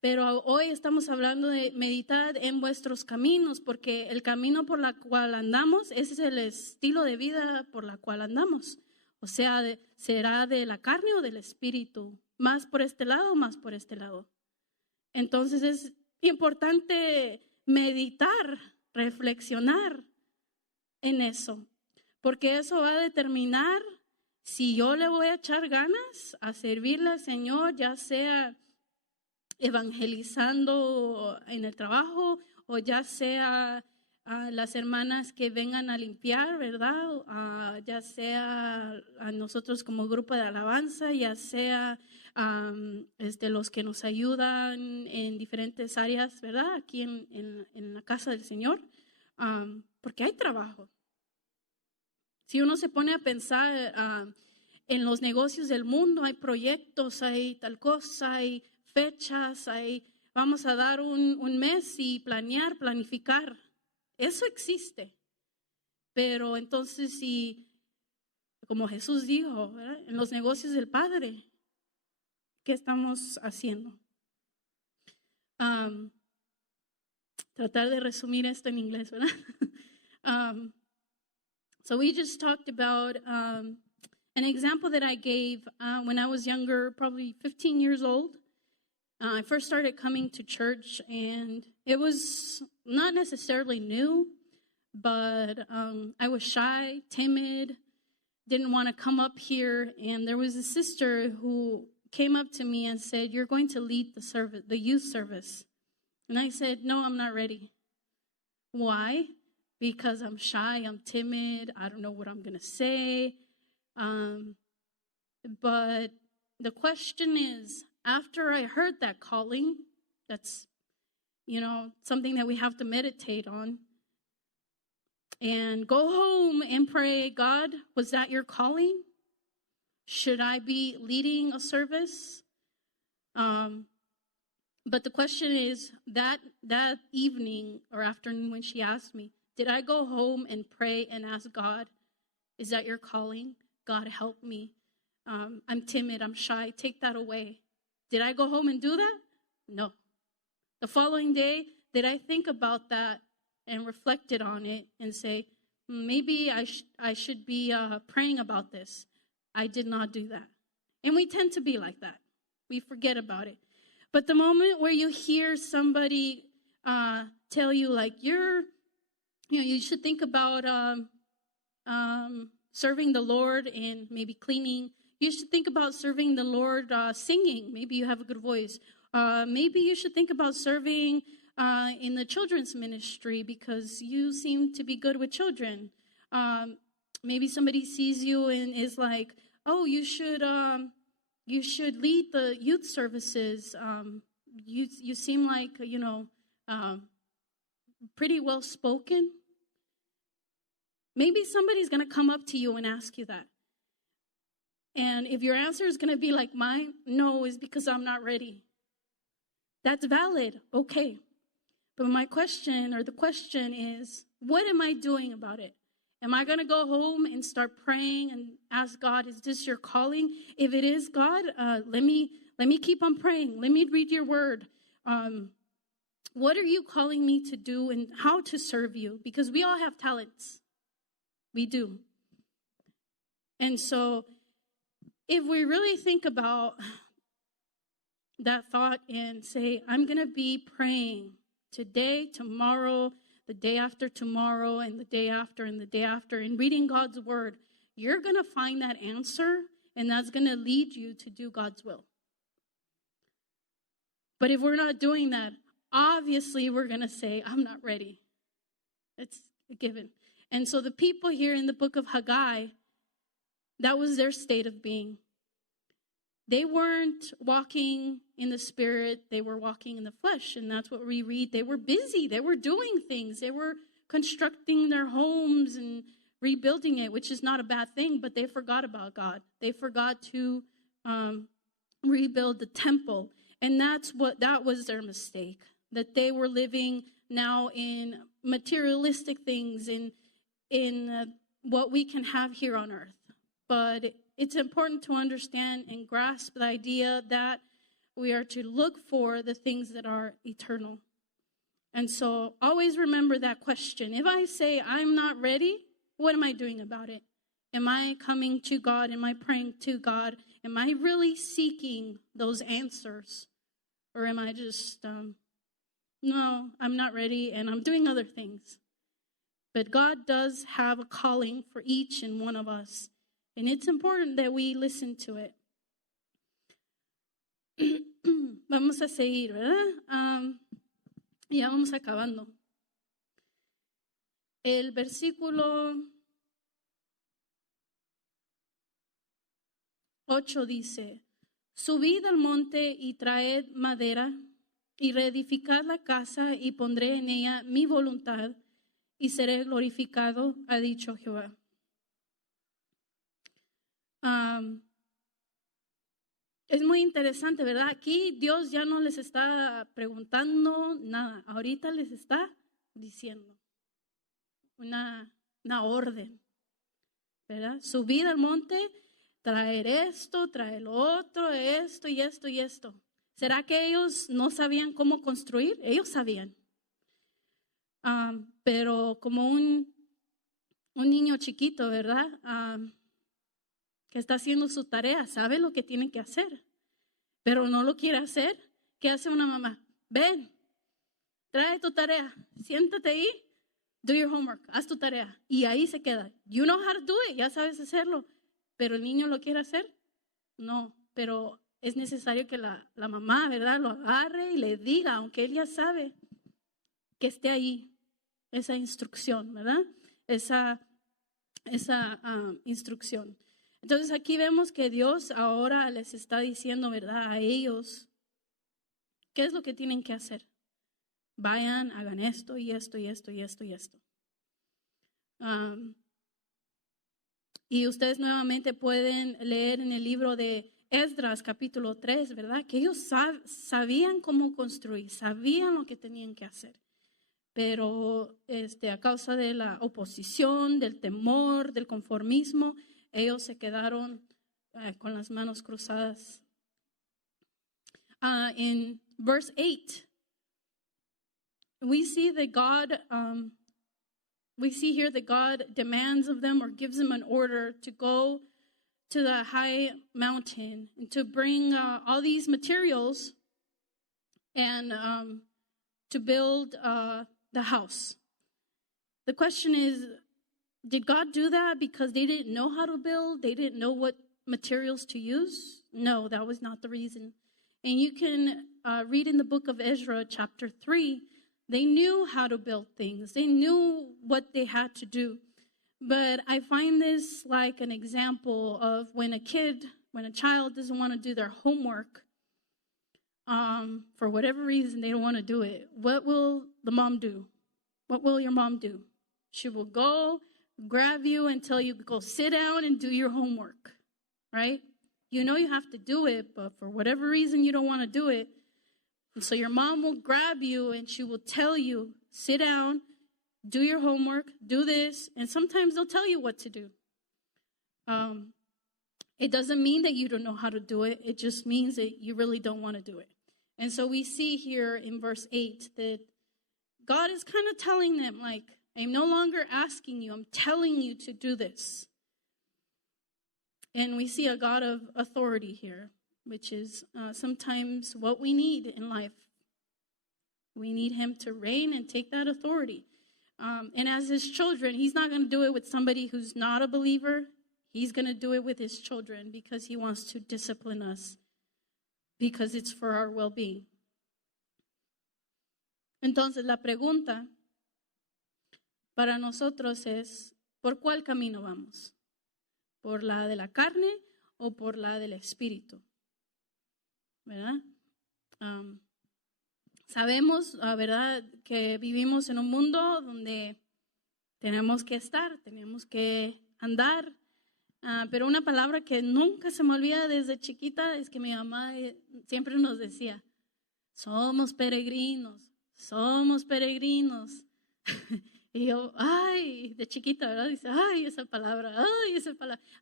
Pero hoy estamos hablando de meditar en vuestros caminos, porque el camino por el cual andamos, ese es el estilo de vida por la cual andamos. O sea, será de la carne o del espíritu, más por este lado o más por este lado. Entonces es importante meditar, reflexionar en eso, porque eso va a determinar si yo le voy a echar ganas a servirle al Señor, ya sea evangelizando en el trabajo o ya sea a las hermanas que vengan a limpiar, ¿verdad? Ya sea a nosotros como grupo de alabanza, ya sea los que nos ayudan en diferentes áreas, ¿verdad? Aquí en la casa del Señor, porque hay trabajo. Si uno se pone a pensar en los negocios del mundo, hay proyectos, hay tal cosa, hay fechas, vamos a dar un mes y planificar. Eso existe. Pero entonces, si, como Jesús dijo, ¿verdad? En los negocios del Padre, ¿qué estamos haciendo? Tratar de resumir esto en inglés, ¿verdad? So we just talked about An example that I gave when I was younger, probably 15 years old, I first started coming to church, and it was not necessarily new, but I was shy, timid, didn't want to come up here, and there was a sister who came up to me and said, "You're going to lead the service, the youth service." And I said, "No, I'm not ready." Why? Because I'm shy, I'm timid, I don't know what I'm going to say. But the question is, after I heard that calling, that's, something that we have to meditate on, and go home and pray, God, was that your calling? Should I be leading a service? But the question is, that evening or afternoon when she asked me, did I go home and pray and ask God, is that your calling? God, help me. I'm timid, I'm shy, take that away. Did I go home and do that? No. The following day, did I think about that and reflected on it and say, maybe I should be praying about this? I did not do that. And we tend to be like that. We forget about it. But the moment where you hear somebody tell you, like, you should think about serving the Lord and maybe cleaning. You should think about serving the Lord singing. Maybe you have a good voice. Maybe you should think about serving in the children's ministry because you seem to be good with children. Maybe somebody sees you and is like, "Oh, you should lead the youth services. You seem like pretty well spoken." Maybe somebody's going to come up to you and ask you that. And if your answer is going to be like mine, no, is because I'm not ready. That's valid, okay. But the question is, what am I doing about it? Am I going to go home and start praying and ask God, is this your calling? If it is, God, let me keep on praying. Let me read your word. What are you calling me to do and how to serve you? Because we all have talents. We do. And so if we really think about that thought and say, I'm going to be praying today, tomorrow, the day after tomorrow, and the day after, and the day after, and reading God's word, you're going to find that answer, and that's going to lead you to do God's will. But if we're not doing that, obviously we're going to say, I'm not ready. It's a given. And so the people here in the book of Haggai, that was their state of being. They weren't walking in the spirit, they were walking in the flesh, and that's what we read. They were busy, they were doing things, they were constructing their homes and rebuilding it, which is not a bad thing, but they forgot about God. They forgot to rebuild the temple, and that was their mistake, that they were living now in materialistic things, in what we can have here on earth. But it's important to understand and grasp the idea that we are to look for the things that are eternal. And so always remember that question. If I say I'm not ready, what am I doing about it? Am I coming to God? Am I praying to God? Am I really seeking those answers? Or am I just, no, I'm not ready and I'm doing other things? But God does have a calling for each and one of us. And it's important that we listen to it. Vamos a seguir, ¿verdad? Ya vamos acabando. El versículo 8 dice, subid al monte y traed madera y reedificad la casa y pondré en ella mi voluntad y seré glorificado, ha dicho Jehová. Es muy interesante, ¿verdad? Aquí Dios ya no les está preguntando nada. Ahorita les está diciendo una orden, ¿verdad? Subir al monte, traer esto, traer lo otro, esto y esto y esto. ¿Será que ellos no sabían cómo construir? Ellos sabían. Pero como un niño chiquito, ¿verdad? que está haciendo su tarea, sabe lo que tiene que hacer, pero no lo quiere hacer. ¿Qué hace una mamá? Ven, trae tu tarea, siéntate ahí, do your homework, haz tu tarea. Y ahí se queda. You know how to do it, ya sabes hacerlo. ¿Pero el niño lo quiere hacer? No, pero es necesario que la mamá, ¿verdad?, lo agarre y le diga, aunque él ya sabe, que esté ahí, esa instrucción, ¿verdad? Esa instrucción. Entonces aquí vemos que Dios ahora les está diciendo, ¿verdad?, a ellos, ¿qué es lo que tienen que hacer? Vayan, hagan esto y esto y esto y esto y esto. Y ustedes nuevamente pueden leer en el libro de Esdras capítulo 3, ¿verdad? Que ellos sabían cómo construir, sabían lo que tenían que hacer. Pero a causa de la oposición, del temor, del conformismo, ellos se quedaron con las manos cruzadas. In verse 8, we see that we see here that God demands of them or gives them an order to go to the high mountain and to bring all these materials and to build the house. The question is, did God do that because they didn't know how to build? They didn't know what materials to use? No, that was not the reason. And you can read in the book of Ezra, chapter 3, they knew how to build things. They knew what they had to do. But I find this like an example of when a child doesn't want to do their homework, for whatever reason, they don't want to do it. What will the mom do? What will your mom do? She will go grab you and tell you, go sit down and do your homework, right? You know you have to do it, but for whatever reason, you don't want to do it. And so your mom will grab you and she will tell you, sit down, do your homework, do this. And sometimes they'll tell you what to do. It doesn't mean that you don't know how to do it. It just means that you really don't want to do it. And so we see here in verse 8 that God is kind of telling them, like, I'm no longer asking you, I'm telling you to do this. And we see a God of authority here, which is sometimes what we need in life. We need him to reign and take that authority. And as his children, he's not going to do it with somebody who's not a believer. He's going to do it with his children because he wants to discipline us, because it's for our well-being. Entonces, la pregunta para nosotros es, ¿por cuál camino vamos? ¿Por la de la carne o por la del espíritu? ¿Verdad? Sabemos, ¿verdad?, que vivimos en un mundo donde tenemos que estar, tenemos que andar. Pero una palabra que nunca se me olvida desde chiquita es que mi mamá siempre nos decía, somos peregrinos, somos peregrinos. Y yo, ay, de chiquita, ¿verdad? Dice, ay, esa palabra.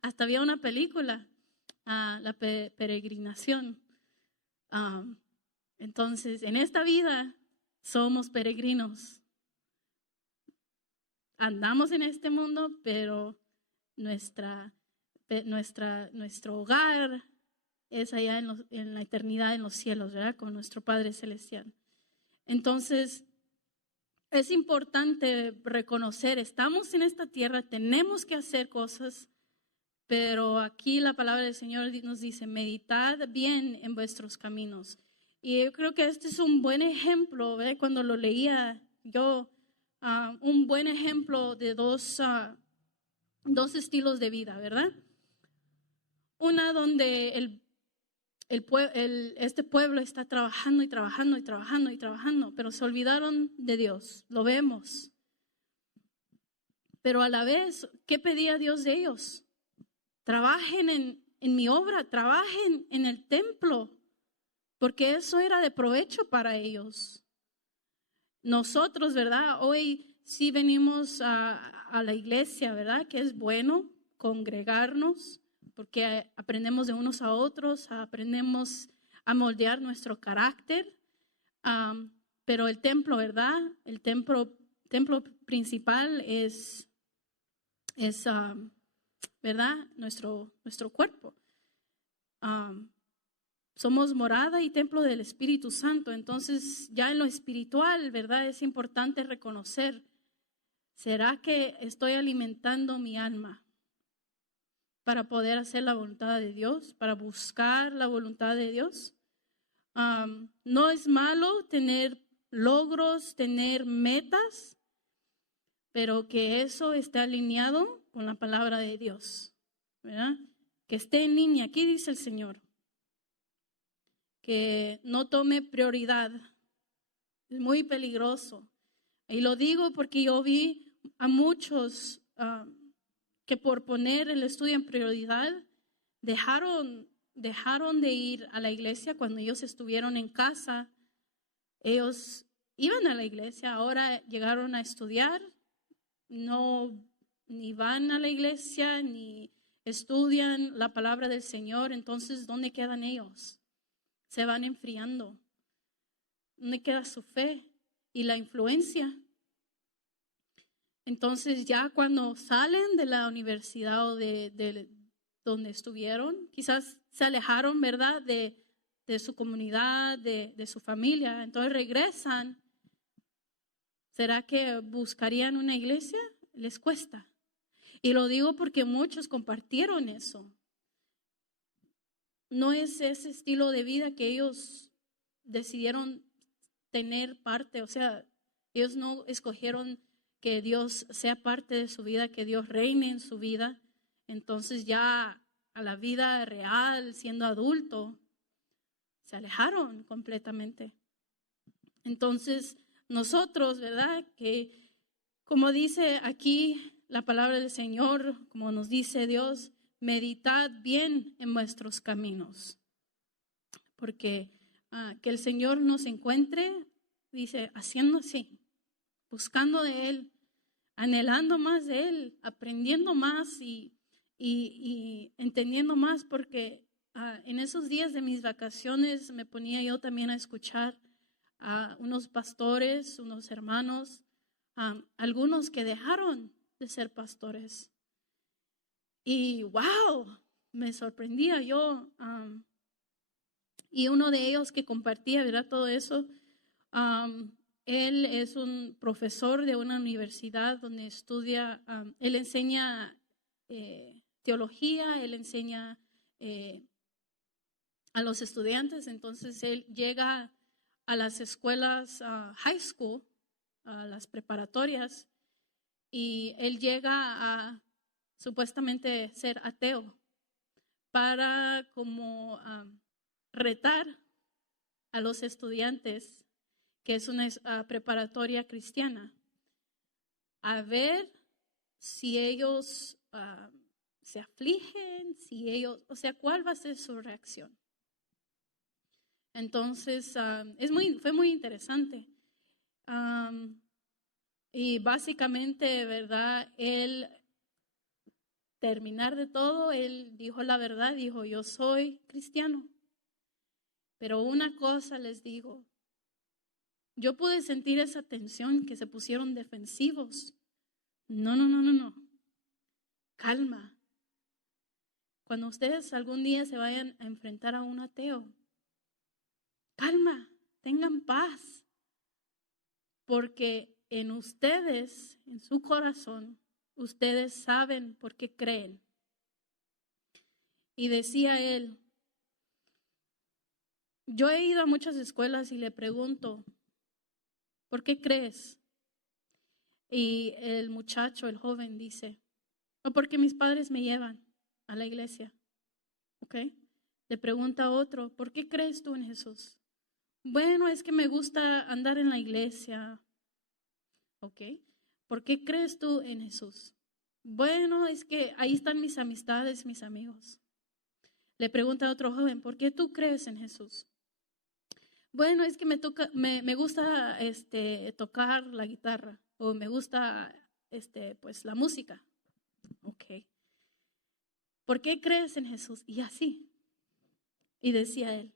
Hasta había una película, La Peregrinación. Entonces, en esta vida somos peregrinos. Andamos en este mundo, pero nuestro hogar es allá en la eternidad, en los cielos, ¿verdad? Con nuestro Padre Celestial. Entonces, es importante reconocer, estamos en esta tierra, tenemos que hacer cosas, pero aquí la palabra del Señor nos dice, meditad bien en vuestros caminos. Y yo creo que este es un buen ejemplo, ¿verdad? Cuando lo leía yo, un buen ejemplo de dos estilos de vida, ¿verdad? Una donde este pueblo está trabajando y trabajando y trabajando y trabajando, pero se olvidaron de Dios, lo vemos. Pero a la vez, ¿qué pedía Dios de ellos? Trabajen en mi obra, trabajen en el templo, porque eso era de provecho para ellos. Nosotros, ¿verdad? Hoy sí venimos a la iglesia, ¿verdad? Que es bueno congregarnos, porque aprendemos de unos a otros, aprendemos a moldear nuestro carácter. Pero el templo, ¿verdad? El templo principal es ¿verdad? Nuestro cuerpo. Somos morada y templo del Espíritu Santo. Entonces, ya en lo espiritual, ¿verdad? Es importante reconocer, ¿será que estoy alimentando mi alma para poder hacer la voluntad de Dios, para buscar la voluntad de Dios? No es malo tener logros, tener metas, pero que eso esté alineado con la palabra de Dios, ¿verdad? Que esté en línea. Aquí dice el Señor que no tome prioridad. Es muy peligroso. Y lo digo porque yo vi a muchos que por poner el estudio en prioridad dejaron de ir a la iglesia cuando ellos estuvieron en casa. Ellos iban a la iglesia, ahora llegaron a estudiar, no ni van a la iglesia ni estudian la palabra del Señor. Entonces, ¿dónde quedan ellos? Se van enfriando. ¿Dónde queda su fe y la influencia? Entonces, ya cuando salen de la universidad o de donde estuvieron, quizás se alejaron, ¿verdad?, de su comunidad, de su familia. Entonces regresan. ¿Será que buscarían una iglesia? Les cuesta. Y lo digo porque muchos compartieron eso. No es ese estilo de vida que ellos decidieron tener parte. O sea, ellos no escogieron que Dios sea parte de su vida, que Dios reine en su vida. Entonces ya a la vida real, siendo adulto, se alejaron completamente. Entonces nosotros, ¿verdad? Que como dice aquí la palabra del Señor, como nos dice Dios, meditad bien en vuestros caminos. Porque que el Señor nos encuentre, dice, haciendo así, buscando de Él, anhelando más de Él, aprendiendo más y entendiendo más, porque en esos días de mis vacaciones me ponía yo también a escuchar a unos pastores, unos hermanos, algunos que dejaron de ser pastores. Y wow, me sorprendía yo. Y uno de ellos que compartía, ¿verdad?, todo eso, él es un profesor de una universidad donde estudia, él enseña teología, él enseña a los estudiantes. Entonces él llega a las escuelas high school, a las preparatorias, y él llega a supuestamente ser ateo para como retar a los estudiantes, que es una preparatoria cristiana, a ver si ellos se afligen, si ellos, o sea, cuál va a ser su reacción. Entonces, fue muy interesante. Y básicamente, ¿verdad? Él, terminar de todo, él dijo la verdad, dijo, yo soy cristiano. Pero una cosa les digo, yo pude sentir esa tensión, que se pusieron defensivos. No. Calma. Cuando ustedes algún día se vayan a enfrentar a un ateo, calma, tengan paz. Porque en ustedes, en su corazón, ustedes saben por qué creen. Y decía él, yo he ido a muchas escuelas y le pregunto, ¿por qué crees? Y el muchacho, el joven, dice, no, porque mis padres me llevan a la iglesia. ¿Ok? Le pregunta a otro, ¿por qué crees tú en Jesús? Bueno, es que me gusta andar en la iglesia. ¿Ok? ¿Por qué crees tú en Jesús? Bueno, es que ahí están mis amistades, mis amigos. Le pregunta a otro joven, ¿por qué tú crees en Jesús? Bueno, es que me gusta tocar la guitarra, o me gusta pues la música. Ok. ¿Por qué crees en Jesús? Y así. Y decía él,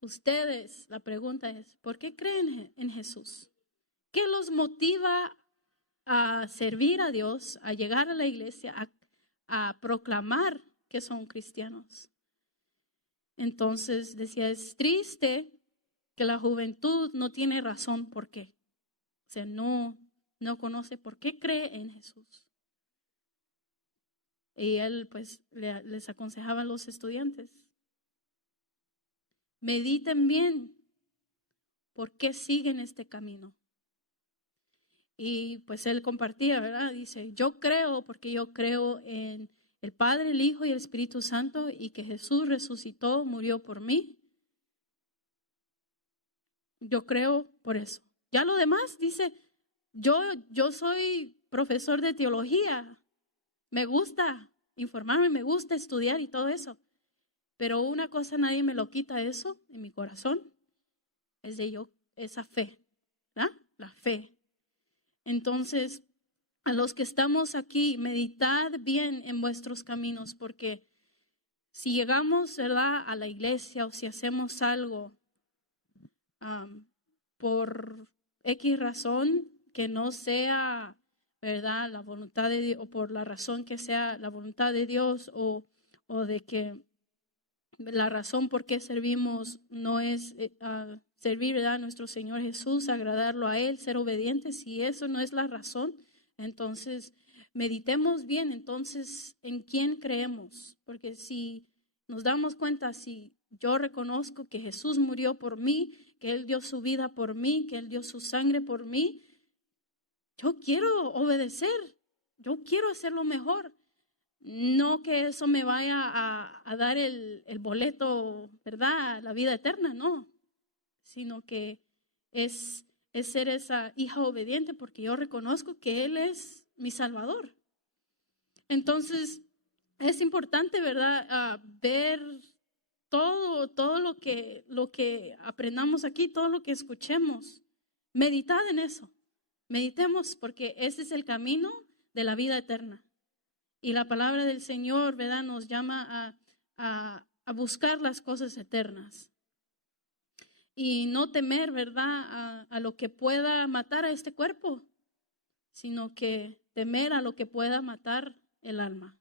ustedes, la pregunta es, ¿por qué creen en Jesús? ¿Qué los motiva a servir a Dios, a llegar a la iglesia, a proclamar que son cristianos. Entonces decía, es triste que la juventud no tiene razón por qué. O sea, no conoce por qué cree en Jesús. Y él pues les aconsejaba a los estudiantes, mediten bien por qué siguen este camino. Y pues él compartía, ¿verdad? Dice, yo creo porque yo creo en el Padre, el Hijo y el Espíritu Santo y que Jesús resucitó, murió por mí. Yo creo por eso. Ya lo demás dice, yo soy profesor de teología, me gusta informarme, me gusta estudiar y todo eso. Pero una cosa nadie me lo quita eso en mi corazón, es de yo, esa fe, ¿verdad? La fe. Entonces, a los que estamos aquí, meditad bien en vuestros caminos, porque si llegamos, ¿verdad?, a la iglesia o si hacemos algo por X razón que no sea, ¿verdad?, la voluntad de Dios, o por la razón que sea la voluntad de Dios, o de que la razón por qué servimos no es servir, ¿verdad?, a nuestro Señor Jesús, agradarlo a Él, ser obedientes. Si eso no es la razón, entonces meditemos bien entonces en quién creemos. Porque si nos damos cuenta, si yo reconozco que Jesús murió por mí, que Él dio su vida por mí, que Él dio su sangre por mí, yo quiero obedecer, yo quiero hacerlo mejor. No que eso me vaya a dar el boleto, ¿verdad?, la vida eterna, no. Sino que es ser esa hija obediente porque yo reconozco que Él es mi Salvador. Entonces, es importante, ¿verdad?, ver todo lo que aprendamos aquí, todo lo que escuchemos. Meditad en eso. Meditemos porque ese es el camino de la vida eterna. Y la palabra del Señor, ¿verdad?, nos llama a buscar las cosas eternas. Y no temer, ¿verdad?, a lo que pueda matar a este cuerpo, sino que temer a lo que pueda matar el alma.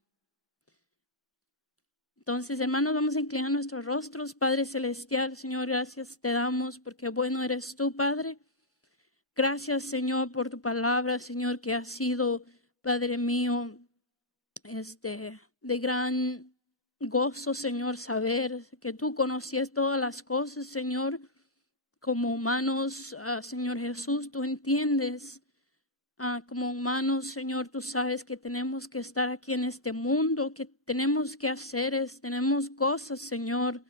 Entonces, hermanos, vamos a inclinar nuestros rostros. Padre celestial, Señor, gracias te damos porque bueno eres tú, Padre. Gracias, Señor, por tu palabra, Señor, que ha sido, Padre mío, de gran gozo, Señor, saber que tú conocías todas las cosas, Señor. Como humanos, Señor Jesús, tú entiendes. Como humanos, Señor, tú sabes que tenemos que estar aquí en este mundo, que tenemos que hacer, tenemos cosas, Señor,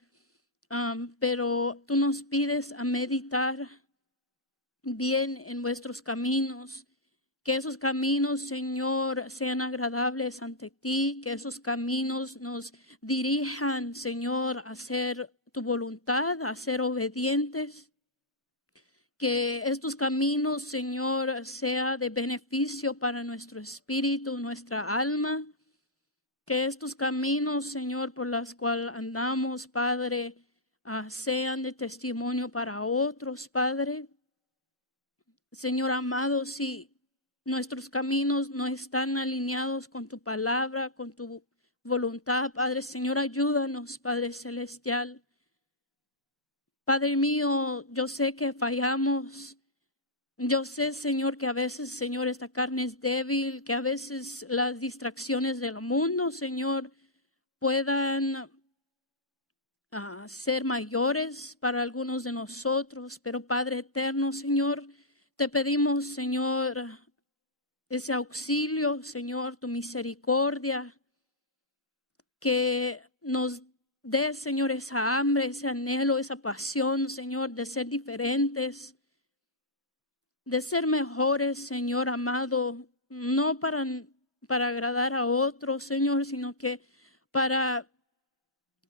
pero tú nos pides a meditar bien en vuestros caminos, que esos caminos, Señor, sean agradables ante ti, que esos caminos nos dirijan, Señor, a hacer tu voluntad, a ser obedientes. Que estos caminos, Señor, sea de beneficio para nuestro espíritu, nuestra alma. Que estos caminos, Señor, por los cuales andamos, Padre, sean de testimonio para otros, Padre. Señor amado, si nuestros caminos no están alineados con tu palabra, con tu voluntad, Padre, Señor, ayúdanos, Padre celestial. Padre mío, yo sé que fallamos. Yo sé, Señor, que a veces, Señor, esta carne es débil, que a veces las distracciones del mundo, Señor, puedan ser mayores para algunos de nosotros. Pero Padre eterno, Señor, te pedimos, Señor, ese auxilio, Señor, tu misericordia, que nos dé, Señor, esa hambre, ese anhelo, esa pasión, Señor, de ser diferentes, de ser mejores, Señor amado, no para agradar a otros, Señor, sino que para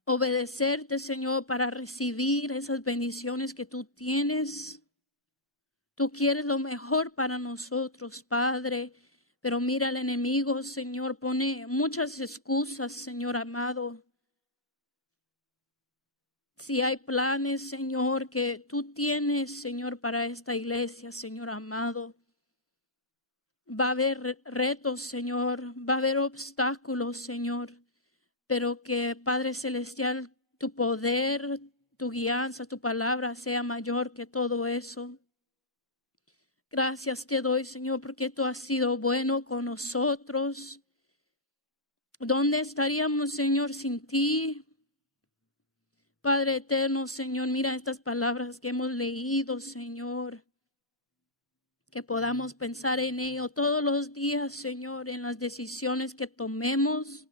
obedecerte, Señor, para recibir esas bendiciones que tú tienes. Tú quieres lo mejor para nosotros, Padre, pero mira, el enemigo, Señor, pone muchas excusas, Señor amado. Si hay planes, Señor, que tú tienes, Señor, para esta iglesia, Señor amado, Va a haber retos, Señor, va a haber obstáculos, Señor, pero que, Padre Celestial, tu poder, tu guianza, tu palabra sea mayor que todo eso. Gracias te doy, Señor, porque tú has sido bueno con nosotros. ¿Dónde estaríamos, Señor, sin ti? Padre eterno, Señor, mira estas palabras que hemos leído, Señor. Que podamos pensar en ello todos los días, Señor, en las decisiones que tomemos,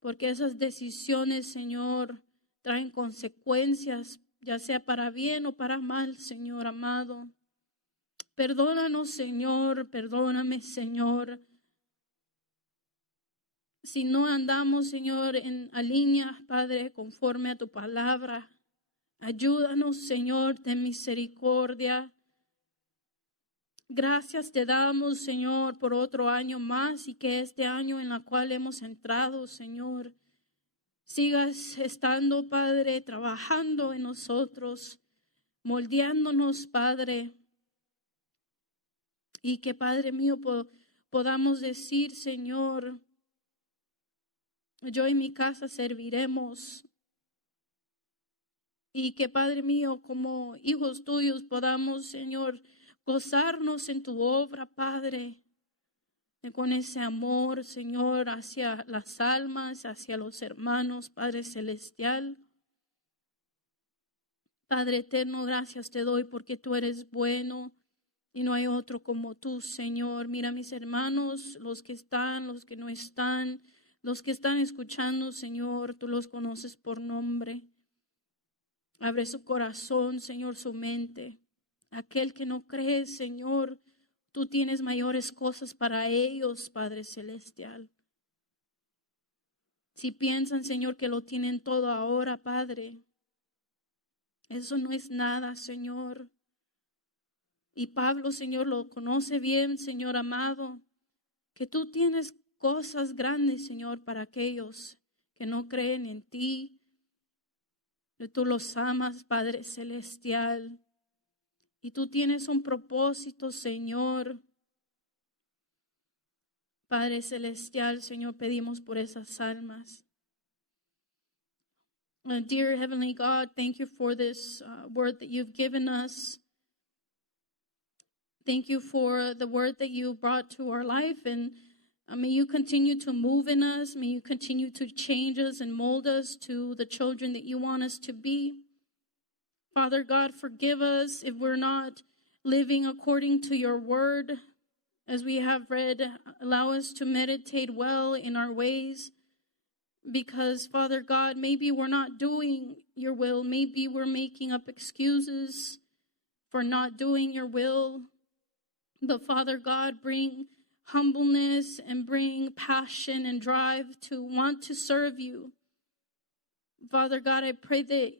porque esas decisiones, Señor, traen consecuencias, ya sea para bien o para mal, Señor amado. Perdónanos, Señor, perdóname, Señor. Si no andamos, Señor, en línea, Padre, conforme a tu palabra, ayúdanos, Señor, ten misericordia. Gracias te damos, Señor, por otro año más y que este año en el cual hemos entrado, Señor, sigas estando, Padre, trabajando en nosotros, moldeándonos, Padre, y que, Padre mío, podamos decir, Señor, yo y mi casa serviremos. Y que, Padre mío, como hijos tuyos podamos, Señor, gozarnos en tu obra, Padre, con ese amor, Señor, hacia las almas, hacia los hermanos, Padre Celestial. Padre eterno, gracias te doy porque tú eres bueno y no hay otro como tú, Señor. Mira mis hermanos, los que están, los que no están, los que están escuchando, Señor, tú los conoces por nombre. Abre su corazón, Señor, su mente. Aquel que no cree, Señor, tú tienes mayores cosas para ellos, Padre Celestial. Si piensan, Señor, que lo tienen todo ahora, Padre, eso no es nada, Señor. Y Pablo, Señor, lo conoce bien, Señor amado, que tú tienes cosas grandes, Señor, para aquellos que no creen en ti, que tú los amas, Padre Celestial. Y tú tienes un propósito, Señor. Padre Celestial, Señor, pedimos por esas almas. Dear Heavenly God, thank you for this word that you've given us. Thank you for the word that you brought to our life, and may you continue to move in us. May you continue to change us and mold us to the children that you want us to be. Father God, forgive us if we're not living according to your word. As we have read, allow us to meditate well in our ways. Because, Father God, maybe we're not doing your will. Maybe we're making up excuses for not doing your will. But, Father God, bring humbleness and bring passion and drive to want to serve you. Father God, I pray that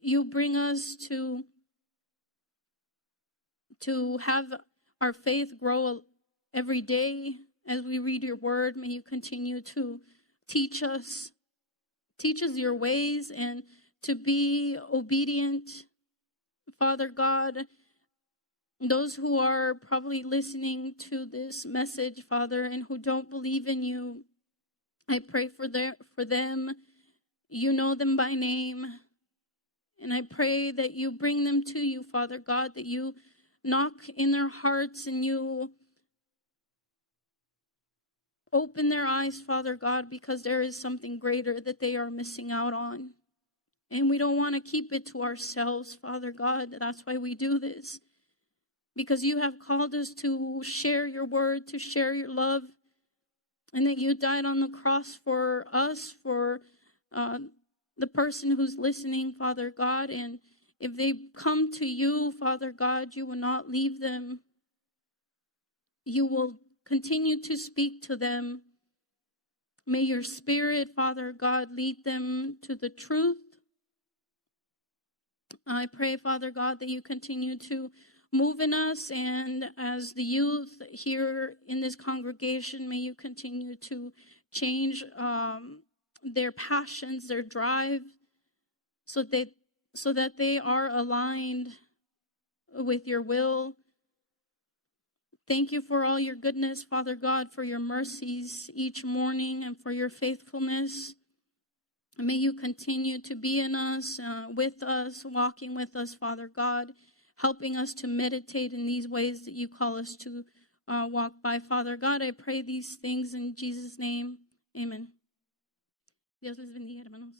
you bring us to have our faith grow every day as we read your word. May you continue to teach us your ways and to be obedient. Father God, those who are probably listening to this message, Father, and who don't believe in you, I pray for them. You know them by name. And I pray that you bring them to you, Father God, that you knock in their hearts and you open their eyes, Father God, because there is something greater that they are missing out on. And we don't want to keep it to ourselves, Father God. That's why we do this. Because you have called us to share your word, to share your love, and that you died on the cross for us, for the person who's listening, Father God. And if they come to you, Father God, you will not leave them. You will continue to speak to them. May your Spirit, Father God, lead them to the truth. I pray, Father God, that you continue to move in us, and as the youth here in this congregation, may you continue to change their passions, their drive, so that they are aligned with your will. Thank you for all your goodness, Father God, for your mercies each morning and for your faithfulness. And may you continue to be in us, with us, walking with us, Father God, helping us to meditate in these ways that you call us to walk by. Father God, I pray these things in Jesus' name. Amen. Dios les bendiga, hermanos.